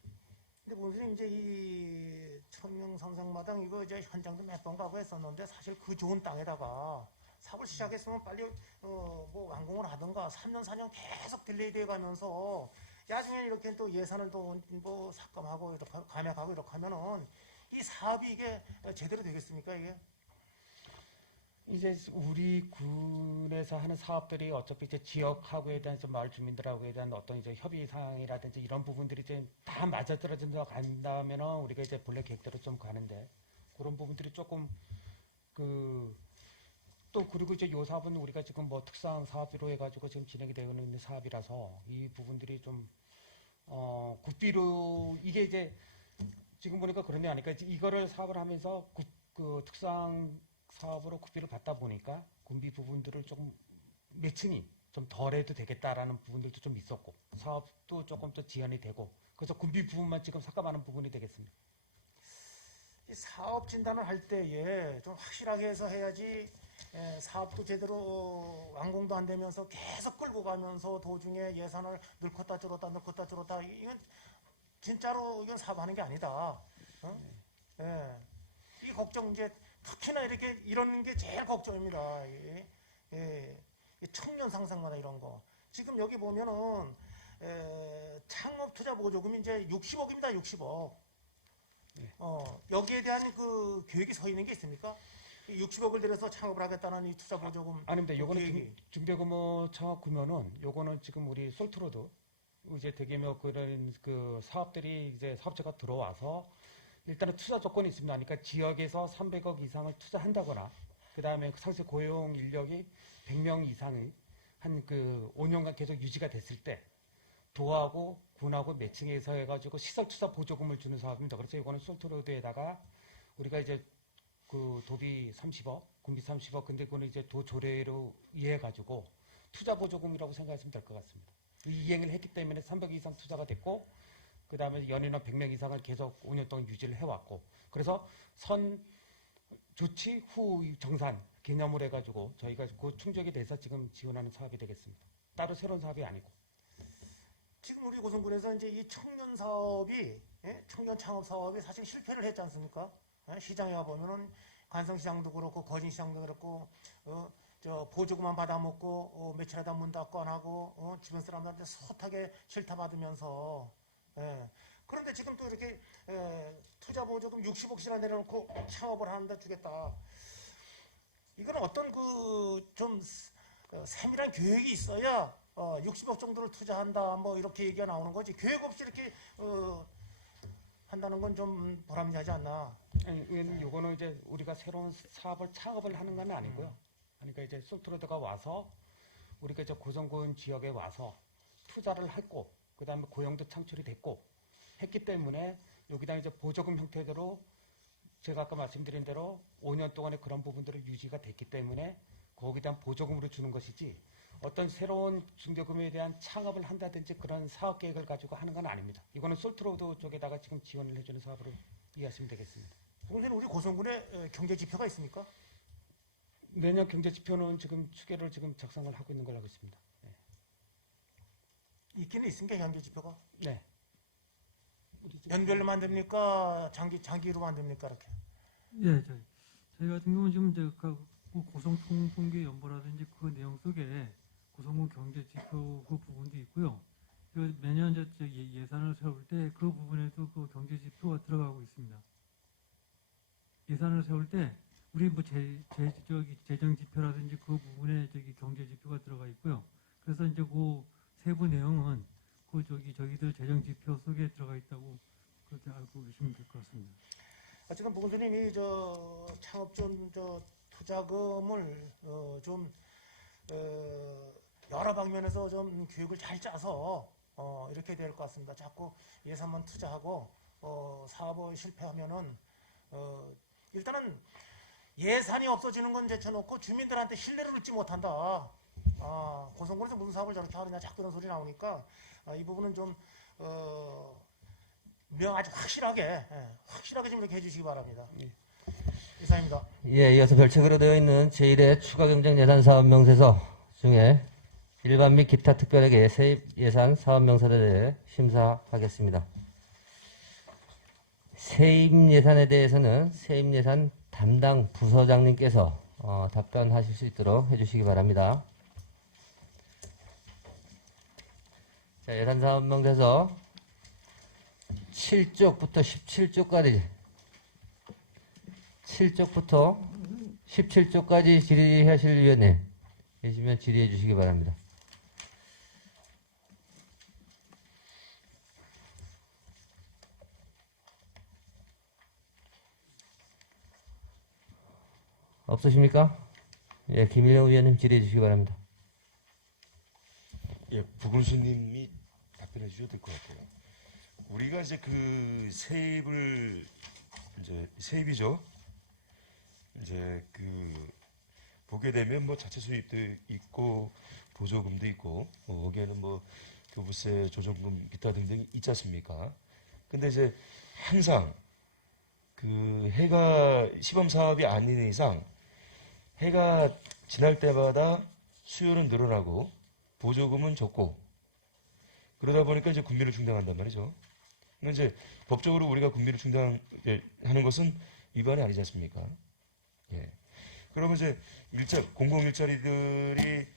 근데 원수님 이제 이 청년 상상마당 이거 이제 현장도 몇 번 가고 했었는데 사실 그 좋은 땅에다가 사업을 시작했으면 빨리 뭐 완공을 하든가 3년 4년 계속 딜레이 돼 가면서 나중에 이렇게 또 예산을 또 뭐 삭감하고 이렇게 감액하고 이렇게 하면은 이 사업이 이게 제대로 되겠습니까 이게? 이제 우리 군에서 하는 사업들이 어차피 이제 지역하고에 대한 좀 마을 주민들하고에 대한 어떤 이제 협의 사항이라든지 이런 부분들이 이제 다 맞아떨어진다 간다면은 우리가 이제 본래 계획대로 좀 가는데 그런 부분들이 조금 또 그리고 이제 요 사업은 우리가 지금 뭐 특상 사업비로 해가지고 지금 진행이 되고 있는 사업이라서 이 부분들이 좀 국비로 이게 이제 지금 보니까 그런 게 아니까 이거를 사업을 하면서 그 특상 사업으로 국비를 받다 보니까 군비 부분들을 조금 매칭이 좀 덜해도 되겠다라는 부분들도 좀 있었고 사업도 조금 더 지연이 되고 그래서 군비 부분만 지금 삭감하는 부분이 되겠습니다. 이 사업 진단을 할 때에 좀 확실하게 해서 해야지 사업도 제대로 완공도 안 되면서 계속 끌고 가면서 도중에 예산을 늘었다 줄었다 이건 진짜로 이건 사업하는 게 아니다. 예. 이 걱정 이제 특히나 이렇게 이런 게 제일 걱정입니다. 이 청년 상상마다 이런 거. 지금 여기 보면은 창업 투자 보조금이 이제 60억입니다. 60억. 여기에 대한 그 계획이 서 있는 게 있습니까? 60억을 들여서 창업을 하겠다는 이 투자 보조금. 아닙니다. 요거는 계획이. 중대규모 창업 구면은 요거는 지금 우리 솔트로드 이제 대규모 그런 그 사업들이 이제 사업체가 들어와서 일단은 투자 조건이 있습니다. 그러니까 지역에서 300억 이상을 투자한다거나 그 다음에 상세 고용 인력이 100명 이상의 한 그 5년간 계속 유지가 됐을 때 도하고 군하고 매칭해서 해가지고 시설 투자 보조금을 주는 사업입니다. 그래서 이거는 솔트로드에다가 우리가 이제 그 도비 30억, 군비 30억, 근데 그거는 이제 도 조례로 이해해가지고 투자 보조금이라고 생각하시면 될 것 같습니다. 이 이행을 했기 때문에 300억 이상 투자가 됐고, 그 다음에 연인원 100명 이상을 계속 5년 동안 유지를 해왔고, 그래서 선 조치 후 정산 개념을 해가지고 저희가 그 충족에 대해서 지금 지원하는 사업이 되겠습니다. 따로 새로운 사업이 아니고. 지금 우리 고성군에서 이제 이 청년 사업이, 청년 창업 사업이 사실 실패를 했지 않습니까? 시장에 와보면은 관성시장도 그렇고 거진시장도 그렇고 저 보조금만 받아먹고 며칠 하다 문 닫고 안 하고 주변 사람들한테 숱하게 실타받으면서 그런데 지금 또 이렇게 투자 보조금 60억씩이나 내려놓고 창업을 하는데 주겠다. 이건 어떤 그 좀 세밀한 계획이 있어야 60억 정도를 투자한다 뭐 이렇게 얘기가 나오는 거지. 계획 없이 이렇게 한다는 건 좀 보람직하지 않나. 아니, 요거는 이제 우리가 새로운 사업을 창업을 하는 건 아니고요. 그러니까 이제 솔트로드가 와서 우리가 이제 고성군 지역에 와서 투자를 했고, 그 다음에 고용도 창출이 됐고, 했기 때문에 여기다 이제 보조금 형태대로 제가 아까 말씀드린 대로 5년 동안의 그런 부분들을 유지가 됐기 때문에 거기에 대한 보조금으로 주는 것이지 어떤 새로운 중대금에 대한 창업을 한다든지 그런 사업 계획을 가지고 하는 건 아닙니다. 이거는 솔트로드 쪽에다가 지금 지원을 해주는 사업으로 이해하시면 되겠습니다. 그런데 우리 고성군에 경제 지표가 있습니까? 내년 경제 지표는 지금 추계를 지금 작성을 하고 있는 걸로 알고 있습니다. 네. 있기는 있습니까 경제 지표가? 네. 연별로 만듭니까? 장기로 만듭니까? 이렇게. 예, 저희 같은 경우는 지금 고성통계연보라든지 그 내용 속에 고성군 경제지표 그 부분도 있고요. 매년 예산을 세울 때 그 부분에도 그 경제지표가 들어가고 있습니다. 예산을 세울 때 우리 뭐 재정지표라든지 그 부분에 경제지표가 들어가 있고요. 그래서 이제 그 세부 내용은 저기들 재정지표 속에 들어가 있다고 그렇게 알고 계시면 될 것 같습니다. 어쨌든 보건소님이 창업 투자금을 여러 방면에서 좀 교육을 잘 짜서 이렇게 될 것 같습니다. 자꾸 예산만 투자하고 사업을 실패하면은 일단은 예산이 없어지는 건 제쳐놓고 주민들한테 신뢰를 얻지 못한다. 고성군에서 무슨 사업을 저렇게 하느냐 자꾸 이런 소리 나오니까 이 부분은 좀 아주 확실하게 좀 이렇게 해주시기 바랍니다. 이상입니다. 예, 이어서 별책으로 되어 있는 제1회 추가 경정 예산 사업 명세서 중에 일반 및 기타 특별하게 세입 예산 사업 명세서에 대해 심사하겠습니다. 세입 예산에 대해서는 세입 예산 담당 부서장님께서 답변하실 수 있도록 해주시기 바랍니다. 자, 예산사업명에서 7쪽부터 17쪽까지 7쪽부터 17쪽까지 질의하실 위원님 계시면 질의해 주시기 바랍니다. 없으십니까? 예, 김일영 위원님 질의해 주시기 바랍니다. 예, 부군수님이 답변해 주셔도 될 것 같아요. 우리가 이제 그 세입을 이제 세입이죠. 이제 그 보게 되면 뭐 자체 수입도 있고 보조금도 있고 거기에는 뭐 교부세, 조정금, 기타 등등 있지 않습니까? 근데 이제 항상 그 해가 시범 사업이 아닌 이상 해가 지날 때마다 수요는 늘어나고 보조금은 적고 그러다 보니까 이제 군비를 충당한단 말이죠. 근데 이제 법적으로 우리가 군비를 충당하는 것은 위반이 아니지 않습니까? 예. 그러면 이제 공공 일자리들이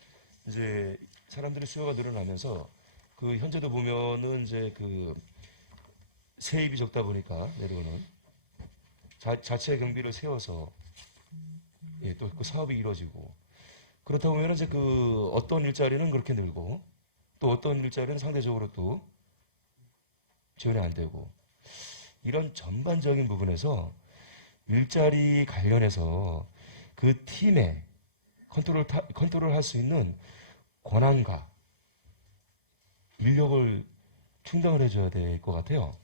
이제 사람들의 수요가 늘어나면서 그 현재도 보면은 이제 그 세입이 적다 보니까 내려오는 자체 경비를 세워서 예, 또 그 사업이 이루어지고 그렇다 보면 이제 그 어떤 일자리는 그렇게 늘고 또 어떤 일자리는 상대적으로 또 지원이 안 되고 이런 전반적인 부분에서 일자리 관련해서 그 팀의 컨트롤할 수 있는 권한과 인력을 충당을 해줘야 될 것 같아요.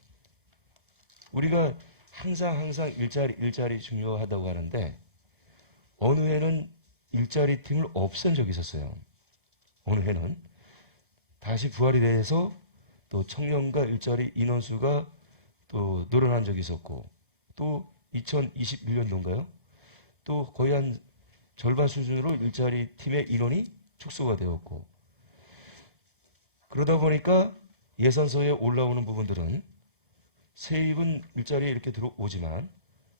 우리가 항상 일자리 중요하다고 하는데 어느 해는 일자리 팀을 없앤 적이 있었어요. 어느 해는 다시 부활이 돼서 또 청년과 일자리 인원수가 또 늘어난 적이 있었고 또 2021년도인가요? 또 거의 한 절반 수준으로 일자리 팀의 인원이 축소가 되었고 그러다 보니까 예산서에 올라오는 부분들은 세입은 일자리에 이렇게 들어오지만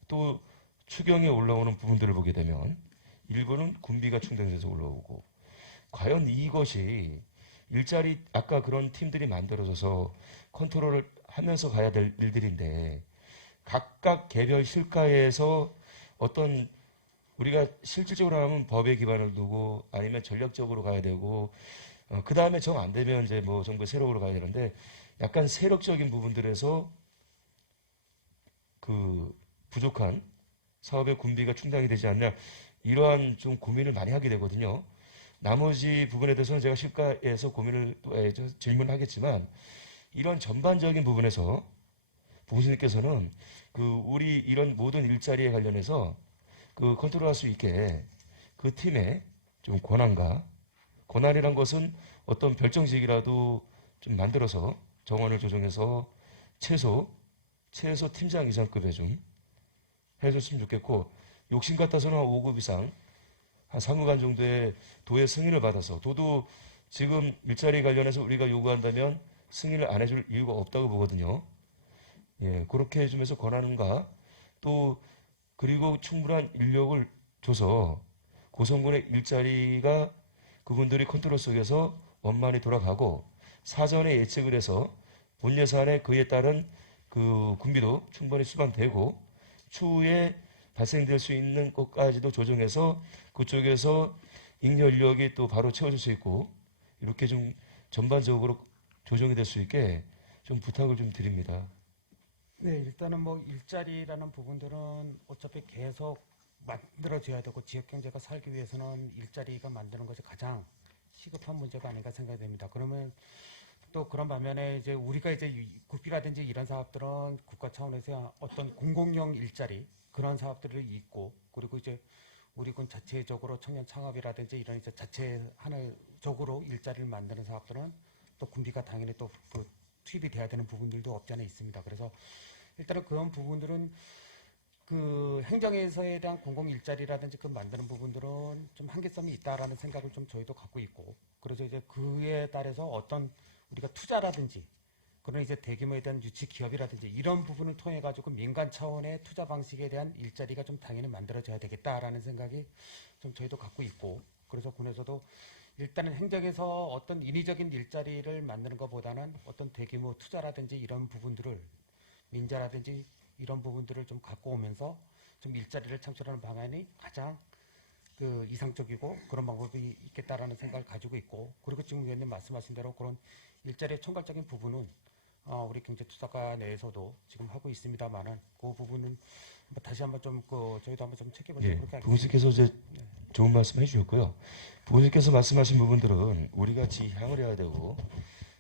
또 추경에 올라오는 부분들을 보게 되면 일부는 군비가 충당돼서 올라오고 과연 이것이 일자리 아까 그런 팀들이 만들어져서 컨트롤을 하면서 가야 될 일들인데 각각 개별 실가에서 어떤 우리가 실질적으로 하면 법에 기반을 두고 아니면 전략적으로 가야 되고 그 다음에 정 안 되면 이제 뭐 정부 세력으로 가야 되는데 약간 세력적인 부분들에서 그 부족한 사업의 군비가 충당이 되지 않냐 이러한 좀 고민을 많이 하게 되거든요. 나머지 부분에 대해서는 제가 실가에서 고민을 질문하겠지만 이런 전반적인 부분에서 부부님께서는 그 우리 이런 모든 일자리에 관련해서 그 컨트롤할 수 있게 그 팀의 좀 권한이란 것은 어떤 별정직이라도 좀 만들어서 정원을 조정해서 최소 팀장 이상급에 좀 해줬으면 좋겠고 욕심 같아서는 한 5급 이상 한 사무관 정도의 도의 승인을 받아서 도도 지금 일자리 관련해서 우리가 요구한다면 승인을 안 해줄 이유가 없다고 보거든요. 예, 그렇게 해주면서 권한과 또 그리고 충분한 인력을 줘서 고성군의 일자리가 그분들이 컨트롤 속에서 원만히 돌아가고 사전에 예측을 해서 본 예산에 그에 따른 그 군비도 충분히 수반되고 추후에 발생될 수 있는 것까지도 조정해서 그쪽에서 잉여 인력이 또 바로 채워질 수 있고 이렇게 좀 전반적으로 조정이 될 수 있게 좀 부탁을 좀 드립니다. 네, 일단은 뭐 일자리라는 부분들은 어차피 계속 만들어져야 되고 지역 경제가 살기 위해서는 일자리가 만드는 것이 가장 시급한 문제가 아닌가 생각이 됩니다. 그러면 또 그런 반면에 이제 우리가 이제 국비라든지 이런 사업들은 국가 차원에서 어떤 공공용 일자리 그런 사업들이 있고 그리고 이제 우리 군 자체적으로 청년 창업이라든지 이런 이제 자체 하나적으로 일자리를 만드는 사업들은 또 군비가 당연히 또 그 투입이 돼야 되는 부분들도 없지 않아 있습니다. 그래서 일단은 그런 부분들은 그 행정에서에 대한 공공 일자리라든지 그 만드는 부분들은 좀 한계점이 있다라는 생각을 좀 저희도 갖고 있고 그래서 이제 그에 따라서 어떤 우리가 투자라든지 그런 이제 대규모에 대한 유치 기업이라든지 이런 부분을 통해 가지고 민간 차원의 투자 방식에 대한 일자리가 좀 당연히 만들어져야 되겠다라는 생각이 좀 저희도 갖고 있고, 그래서 군에서도 일단은 행정에서 어떤 인위적인 일자리를 만드는 것보다는 어떤 대규모 투자라든지 이런 부분들을 민자라든지 이런 부분들을 좀 갖고 오면서 좀 일자리를 창출하는 방안이 가장 그 이상적이고 그런 방법이 있겠다라는 생각을 가지고 있고, 그리고 지금 의원님 말씀하신 대로 그런 일자리의 총괄적인 부분은 우리 경제투자과 내에서도 지금 하고 있습니다만은 그 부분은 다시 한번 좀 저희도 한번 좀 체크해보도록 예, 하겠습니다. 부군께서 이제 좋은 말씀 해주셨고요. 부군께서 말씀하신 부분들은 우리가 지향을 해야 되고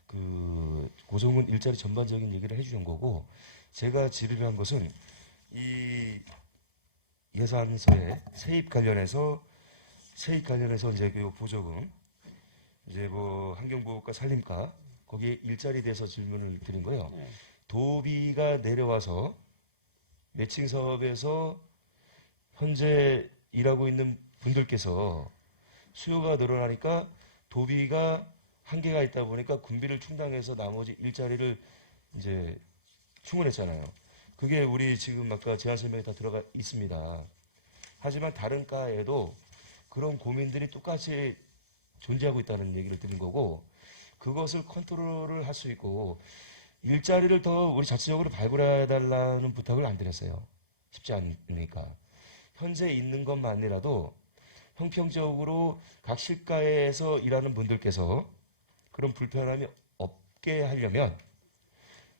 그 고성은 일자리 전반적인 얘기를 해주신 거고, 제가 질의를 한 것은 이 예산서에 세입 관련해서 이제 그 보조금 이제 뭐 환경보호과 산림과 거기에 일자리에 대해서 질문을 드린 거예요. 네. 도비가 내려와서 매칭 사업에서 현재 일하고 있는 분들께서 수요가 늘어나니까 도비가 한계가 있다 보니까 군비를 충당해서 나머지 일자리를 이제 충원했잖아요. 그게 우리 지금 아까 제안 설명에 다 들어가 있습니다. 하지만 다른 과에도 그런 고민들이 똑같이 존재하고 있다는 얘기를 드린 거고, 그것을 컨트롤을 할 수 있고 일자리를 더 우리 자체적으로 발굴해 달라는 부탁을 안 드렸어요. 쉽지 않으니까. 현재 있는 것만이라도 형평적으로 각 실과에서 일하는 분들께서 그런 불편함이 없게 하려면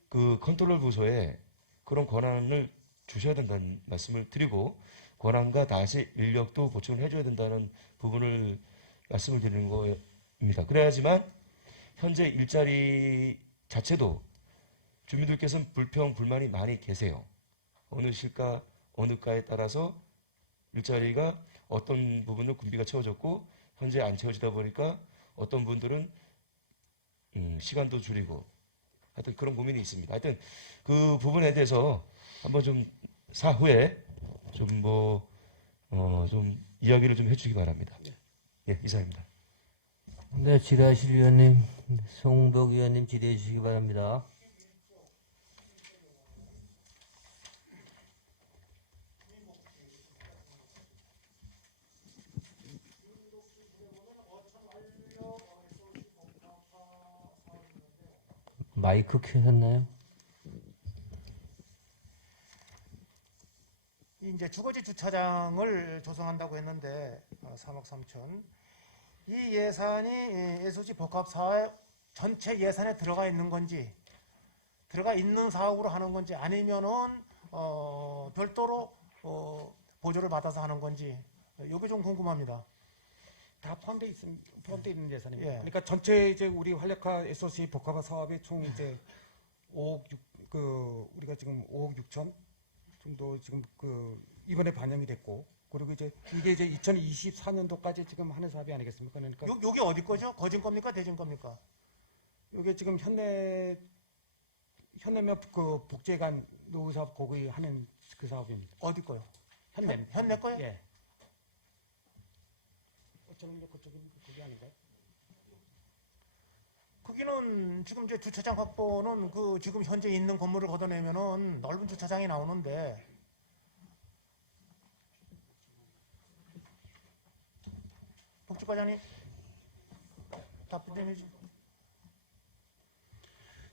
그 컨트롤 부서에 그런 권한을 주셔야 된다는 말씀을 드리고, 권한과 다시 인력도 보충을 해줘야 된다는 부분을 말씀을 드리는 겁니다. 그래야지만 현재 일자리 자체도 주민들께서는 불평, 불만이 많이 계세요. 어느 실과, 어느 과에 따라서 일자리가 어떤 부분은 군비가 채워졌고 현재 안 채워지다 보니까 어떤 분들은 시간도 줄이고 하여튼 그런 고민이 있습니다. 하여튼 그 부분에 대해서 한번 좀 사후에 좀 이야기를 좀 해주시기 바랍니다. 예, 이상입니다. 네, 질의하실 위원님, 송덕 위원님 질의해 주시기 바랍니다. 마이크 켜셨나요? 이제 주거지 주차장을 조성한다고 했는데 3억 3천. 이 예산이 SOC 복합 사업 전체 예산에 들어가 있는 건지, 들어가 있는 사업으로 하는 건지, 아니면은 별도로 보조를 받아서 하는 건지, 이게 좀 궁금합니다. 다 포함되어 있는 예산입니다. 예. 그러니까 전체 이제 우리 활력화 SOC 복합화 사업이 총 이제 5억 6, 우리가 지금 5억 6천 정도 지금 이번에 반영이 됐고, 그리고 이제 이게 이제 2024년도까지 지금 하는 사업이 아니겠습니까? 그러니까 요게 어디 거죠? 거진 겁니까? 대진 겁니까? 이게 지금 현내면 복제관 노후 사업 거기 하는 그 사업입니다. 어디 거요? 현내 거요? 예. 저는 그게 아닌가요? 거기는 지금 이제 주차장 확보는 지금 현재 있는 건물을 걷어내면은 넓은 주차장이 나오는데, 복지과장님 답변 좀 해주세요.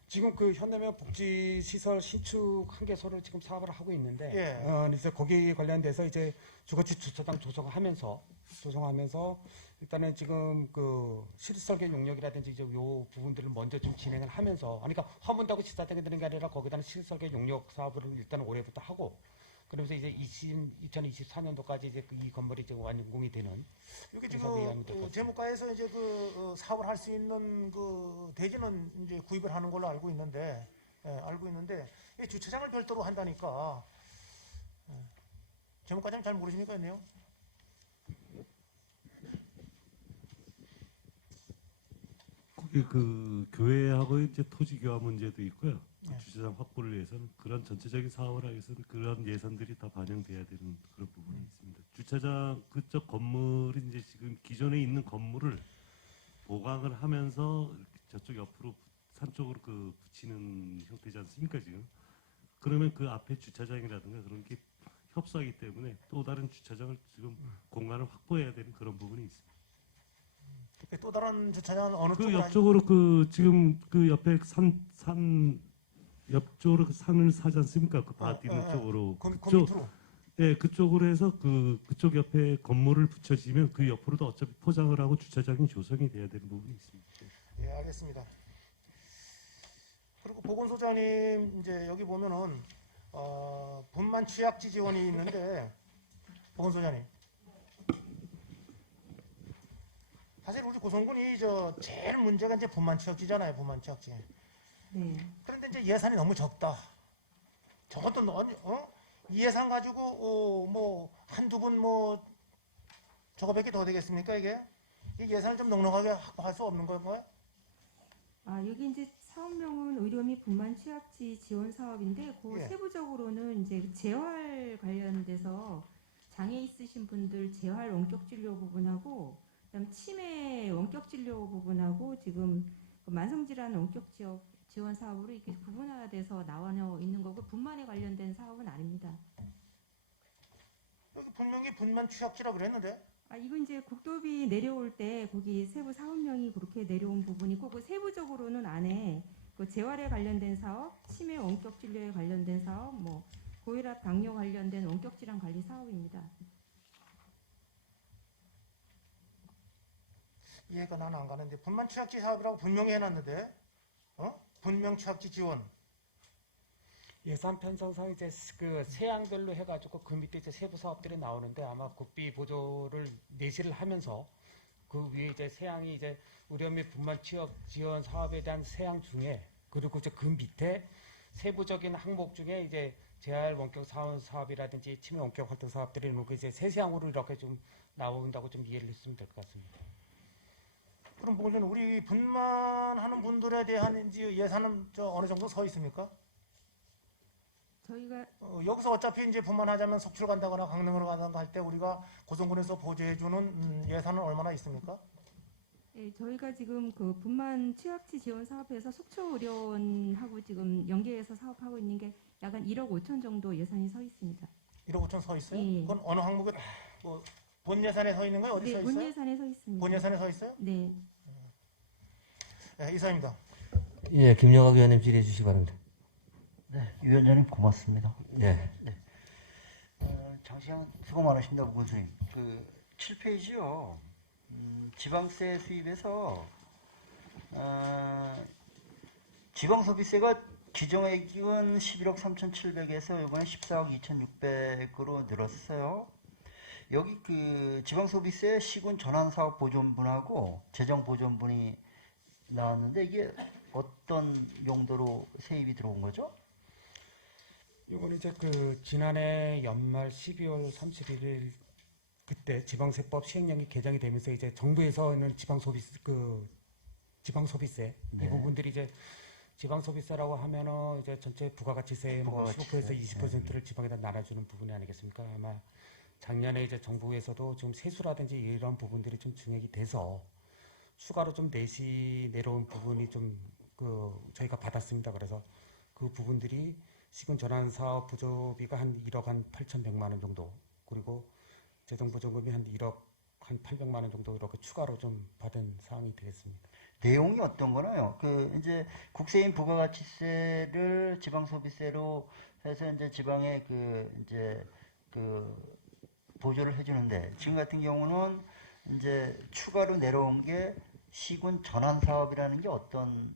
지금 현내면 복지시설 신축 한 개소를 지금 사업을 하고 있는데, 예. 그래서 거기에 관련돼서 이제 주거지 주차장 조성하면서 일단은 지금 실설계 용역이라든지 이제 요 부분들을 먼저 좀 진행을 하면서, 그러니까 화문다고 시사되게 되는 게 아니라 거기다는 실설계 용역 사업을 일단 올해부터 하고, 그러면서 이제 2024년도까지 이제 이 건물이 이제 완공이 되는. 여기 그래서 내용이 될 지금 것 재무과에서 이제 사업을 할 수 있는 대지는 이제 구입을 하는 걸로 알고 있는데, 이 주차장을 별도로 한다니까, 재무과장 잘 모르시니까요. 거기 교회하고 이제 토지 교환 문제도 있고요. 네. 주차장 확보를 위해서는 그런 전체적인 사업을 하기 위해서는 그런 예산들이 다 반영돼야 되는 그런 부분이 있습니다. 주차장 그쪽 건물이 이제 지금 기존에 있는 건물을 보강을 하면서 이렇게 저쪽 옆으로 산 쪽으로 그 붙이는 형태지 않습니까 지금? 그러면 그 앞에 주차장이라든가 그런 게 협소하기 때문에 또 다른 주차장을 지금 공간을 확보해야 되는 그런 부분이 있습니다. 또 다른 주차장은 어느 그 쪽으로 옆쪽으로 그 지금 그 옆에 산 옆쪽으로 그 산을 사지 않습니까? 그 밭 있는 쪽으로 그 그쪽 밑으로. 예, 그쪽으로 해서 그쪽 옆에 건물을 붙여지면 그 옆으로도 어차피 포장을 하고 주차장이 조성이 돼야 되는 부분이 있습니다. 예, 알겠습니다. 그리고 보건소장님 이제 여기 보면은 분만 취약지 지원이 있는데 보건소장님 사실 우리 고성군이 저 제일 문제가 이제 분만 취약지잖아요. 분만 취약지. 네. 그런데 이제 예산이 너무 적다. 저것도 이 예산 가지고 뭐 한두 분 뭐 저거밖에 더 되겠습니까 이게? 이 예산을 좀 넉넉하게 확보할 수 없는 건가요? 여기 이제 사업명은 의료 및 분만 취약지 지원 사업인데 그 예. 세부적으로는 이제 재활 관련돼서 장애 있으신 분들 재활 원격 진료 부분하고 그다음 치매 원격 진료 부분하고 지금 그 만성질환 원격 지원 사업으로 이렇게 구분화돼서 나와 있는 거고 분만에 관련된 사업은 아닙니다. 여기 분명히 분만 취약지라 그랬는데 이거 이제 국도비 내려올 때 거기 세부 사업명이 그렇게 내려온 부분이고 그 세부적으로는 안에 그 재활에 관련된 사업, 치매 원격 진료에 관련된 사업, 뭐 고혈압, 당뇨 관련된 원격 질환 관리 사업입니다. 이해가 나는 안 가는데 분만 취약지 사업이라고 분명히 해놨는데 분명 취약지 지원 예산 편성상 이제 그 세양별로 해가지고 그 밑에 이제 세부 사업들이 나오는데 아마 국비 보조를 내시를 하면서 그 위에 이제 세양이 이제 의료 및 분만 취약 지원 사업에 대한 세양 중에 그리고 이제 그 밑에 세부적인 항목 중에 이제 재활 원격 사업이라든지 치매 원격 활동 사업들이 뭐 이제 세세항으로 이렇게 좀 나온다고 좀 이해를 했으면 될 것 같습니다. 그럼 보시면 우리 분만하는 분들에 대한 이제 예산은 어느 정도 서 있습니까? 저희가 여기서 어차피 이제 분만하자면 속출 간다거나 강릉으로 가거나 할 때 우리가 고성군에서 보조해주는 예산은 얼마나 있습니까? 예, 저희가 지금 그 분만 취약지 지원 사업에서 속초의료원하고 지금 연계해서 사업하고 있는 게 약 한 1억 5천 정도 예산이 서 있습니다. 1억 5천 서 있어요? 예. 그건 어느 항목에 본 예산에 서 있는 거예요? 어디 서 네, 있어요? 본 예산에 서 있습니다. 본 예산에 서 있어요? 네. 네, 이사입니다. 예, 김영학 위원님 질의해 주시기 바랍니다. 네, 위원장님 고맙습니다. 네. 장시간 수고 많으십니다, 부군수님. 그 7페이지요. 지방세 수입에서 지방소비세가 기존액은 11억 3,700에서 이번에 14억 2,600으로 늘었어요. 여기 그 지방소비세 시군 전환사업 보존분하고 재정보존분이 나왔는데 이게 어떤 용도로 세입이 들어온 거죠? 이거는 이제 그 지난해 연말 12월 31일 그때 지방세법 시행령이 개정이 되면서 이제 정부에서는 지방소비세 네. 이 부분들이 이제 지방소비세라고 하면은 이제 전체 부가가치세의 뭐 부가가치세. 15%에서 20%를 지방에다 나눠주는 부분이 아니겠습니까? 아마 작년에 이제 정부에서도 지금 세수라든지 이런 부분들이 좀 증액이 돼서 추가로 좀 내려온 부분이 좀 저희가 받았습니다. 그래서 그 부분들이 시군 전환 사업 부조비가 한 1억 한 8,100만 원 정도 그리고 재정보조금이 한 1억 한 800만 원 정도 이렇게 추가로 좀 받은 사항이 되겠습니다. 내용이 어떤 거나요? 그 이제 국세인 부가가치세를 지방소비세로 해서 이제 지방에 그 보조를 해주는데 지금 같은 경우는 이제 추가로 내려온 게 시군 전환 사업이라는 게 어떤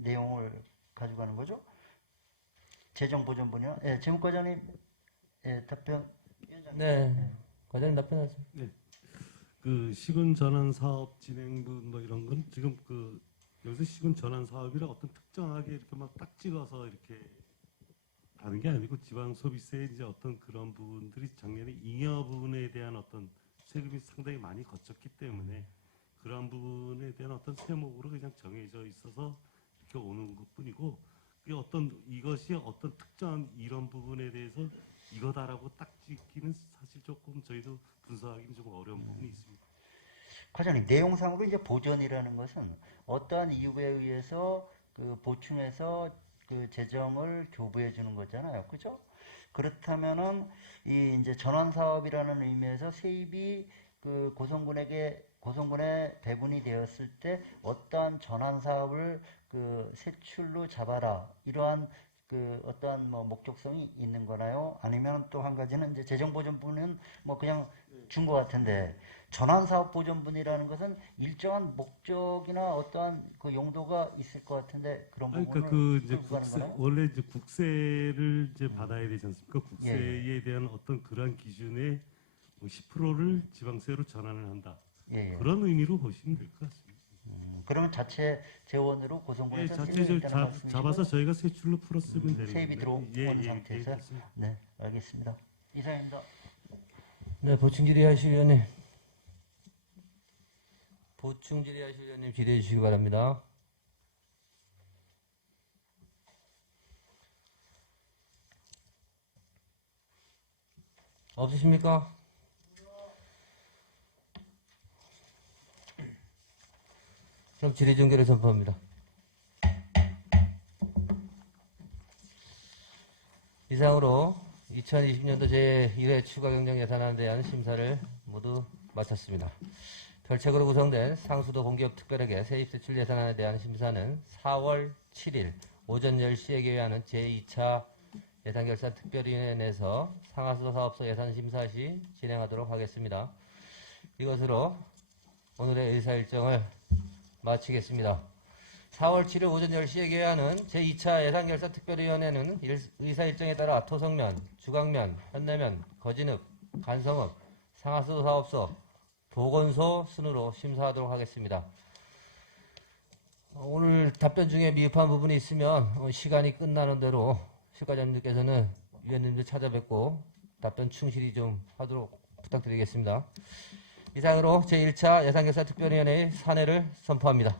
내용을 가져가는 거죠? 재정보존분이요? 예, 재무과장님, 예, 답변. 네. 과장님 답변하세요. 그 시군 전환 사업 진행분 뭐 이런 건 지금 그 여기서 시군 전환 사업이라 어떤 특정하게 이렇게 막 딱 찍어서 이렇게 가는 게 아니고 지방 소비세 이제 어떤 그런 부분들이 작년에 잉여 부분에 대한 어떤 세금이 상당히 많이 거쳤기 때문에 그러한 부분에 대한 어떤 세목으로 그냥 정해져 있어서 이렇게 오는 것뿐이고 이것이 어떤 특정한 이런 부분에 대해서 이거다라고 딱 찍기는 사실 조금 저희도 분석하기는 좀 어려운 부분이 있습니다. 과장님, 내용상으로 이제 보전이라는 것은 어떠한 이유에 의해서 그 보충해서 그 재정을 교부해 주는 거잖아요. 그죠? 그렇다면은 이 이제 전환 사업이라는 의미에서 세입이 그 고성군에 배분이 되었을 때 어떠한 전환 사업을 그 세출로 잡아라, 이러한 그 어떠한 뭐 목적성이 있는 거나요? 아니면 또 한 가지는 이제 재정보전분은 뭐 그냥 준 것 같은데, 전환사업보전분이라는 것은 일정한 목적이나 어떠한 그 용도가 있을 것 같은데 그런 아니, 부분을 그러니까 그 이제 요구하는 국세 거나요? 원래 이제 국세를 이제 받아야 되지 않습니까? 국세에 예. 대한 어떤 그러한 기준의 뭐 10%를 지방세로 전환을 한다. 예, 예. 그런 의미로 보시면 될 것 같습니다. 그러면 자체 재원으로 예, 고성군에서 자체 쓰는 있다는 말씀이시고, 잡아서 저희가 세출로 풀었으면 되는 세입이 들어온 상태에서? 그렇습니다. 네, 알겠습니다. 이상입니다. 네, 보충 질의하실 위원님. 보충 질의하실 위원님 질의해 주시기 바랍니다. 없으십니까? 그럼 질의 종결을 선포합니다. 이상으로 2020년도 제1회 추가 경정 예산안에 대한 심사를 모두 마쳤습니다. 별책으로 구성된 상수도 공기업 특별회계 세입세출 예산안에 대한 심사는 4월 7일 오전 10시에 개회하는 제2차 예산결산 특별위원회 내에서 상하수도 사업소 예산 심사 시 진행하도록 하겠습니다. 이것으로 오늘의 의사일정을 마치겠습니다. 4월 7일 오전 10시에 개회하는 제2차 예산결산 특별위원회는 의사일정에 따라 토성면, 주강면, 현내면, 거진읍, 간성읍, 상하수도 사업소, 보건소 순으로 심사하도록 하겠습니다. 오늘 답변 중에 미흡한 부분이 있으면 시간이 끝나는 대로 실과장님께서는 위원님들 찾아뵙고 답변 충실히 좀 하도록 부탁드리겠습니다. 이상으로 제1차 예산결산 특별위원회의 사내를 선포합니다.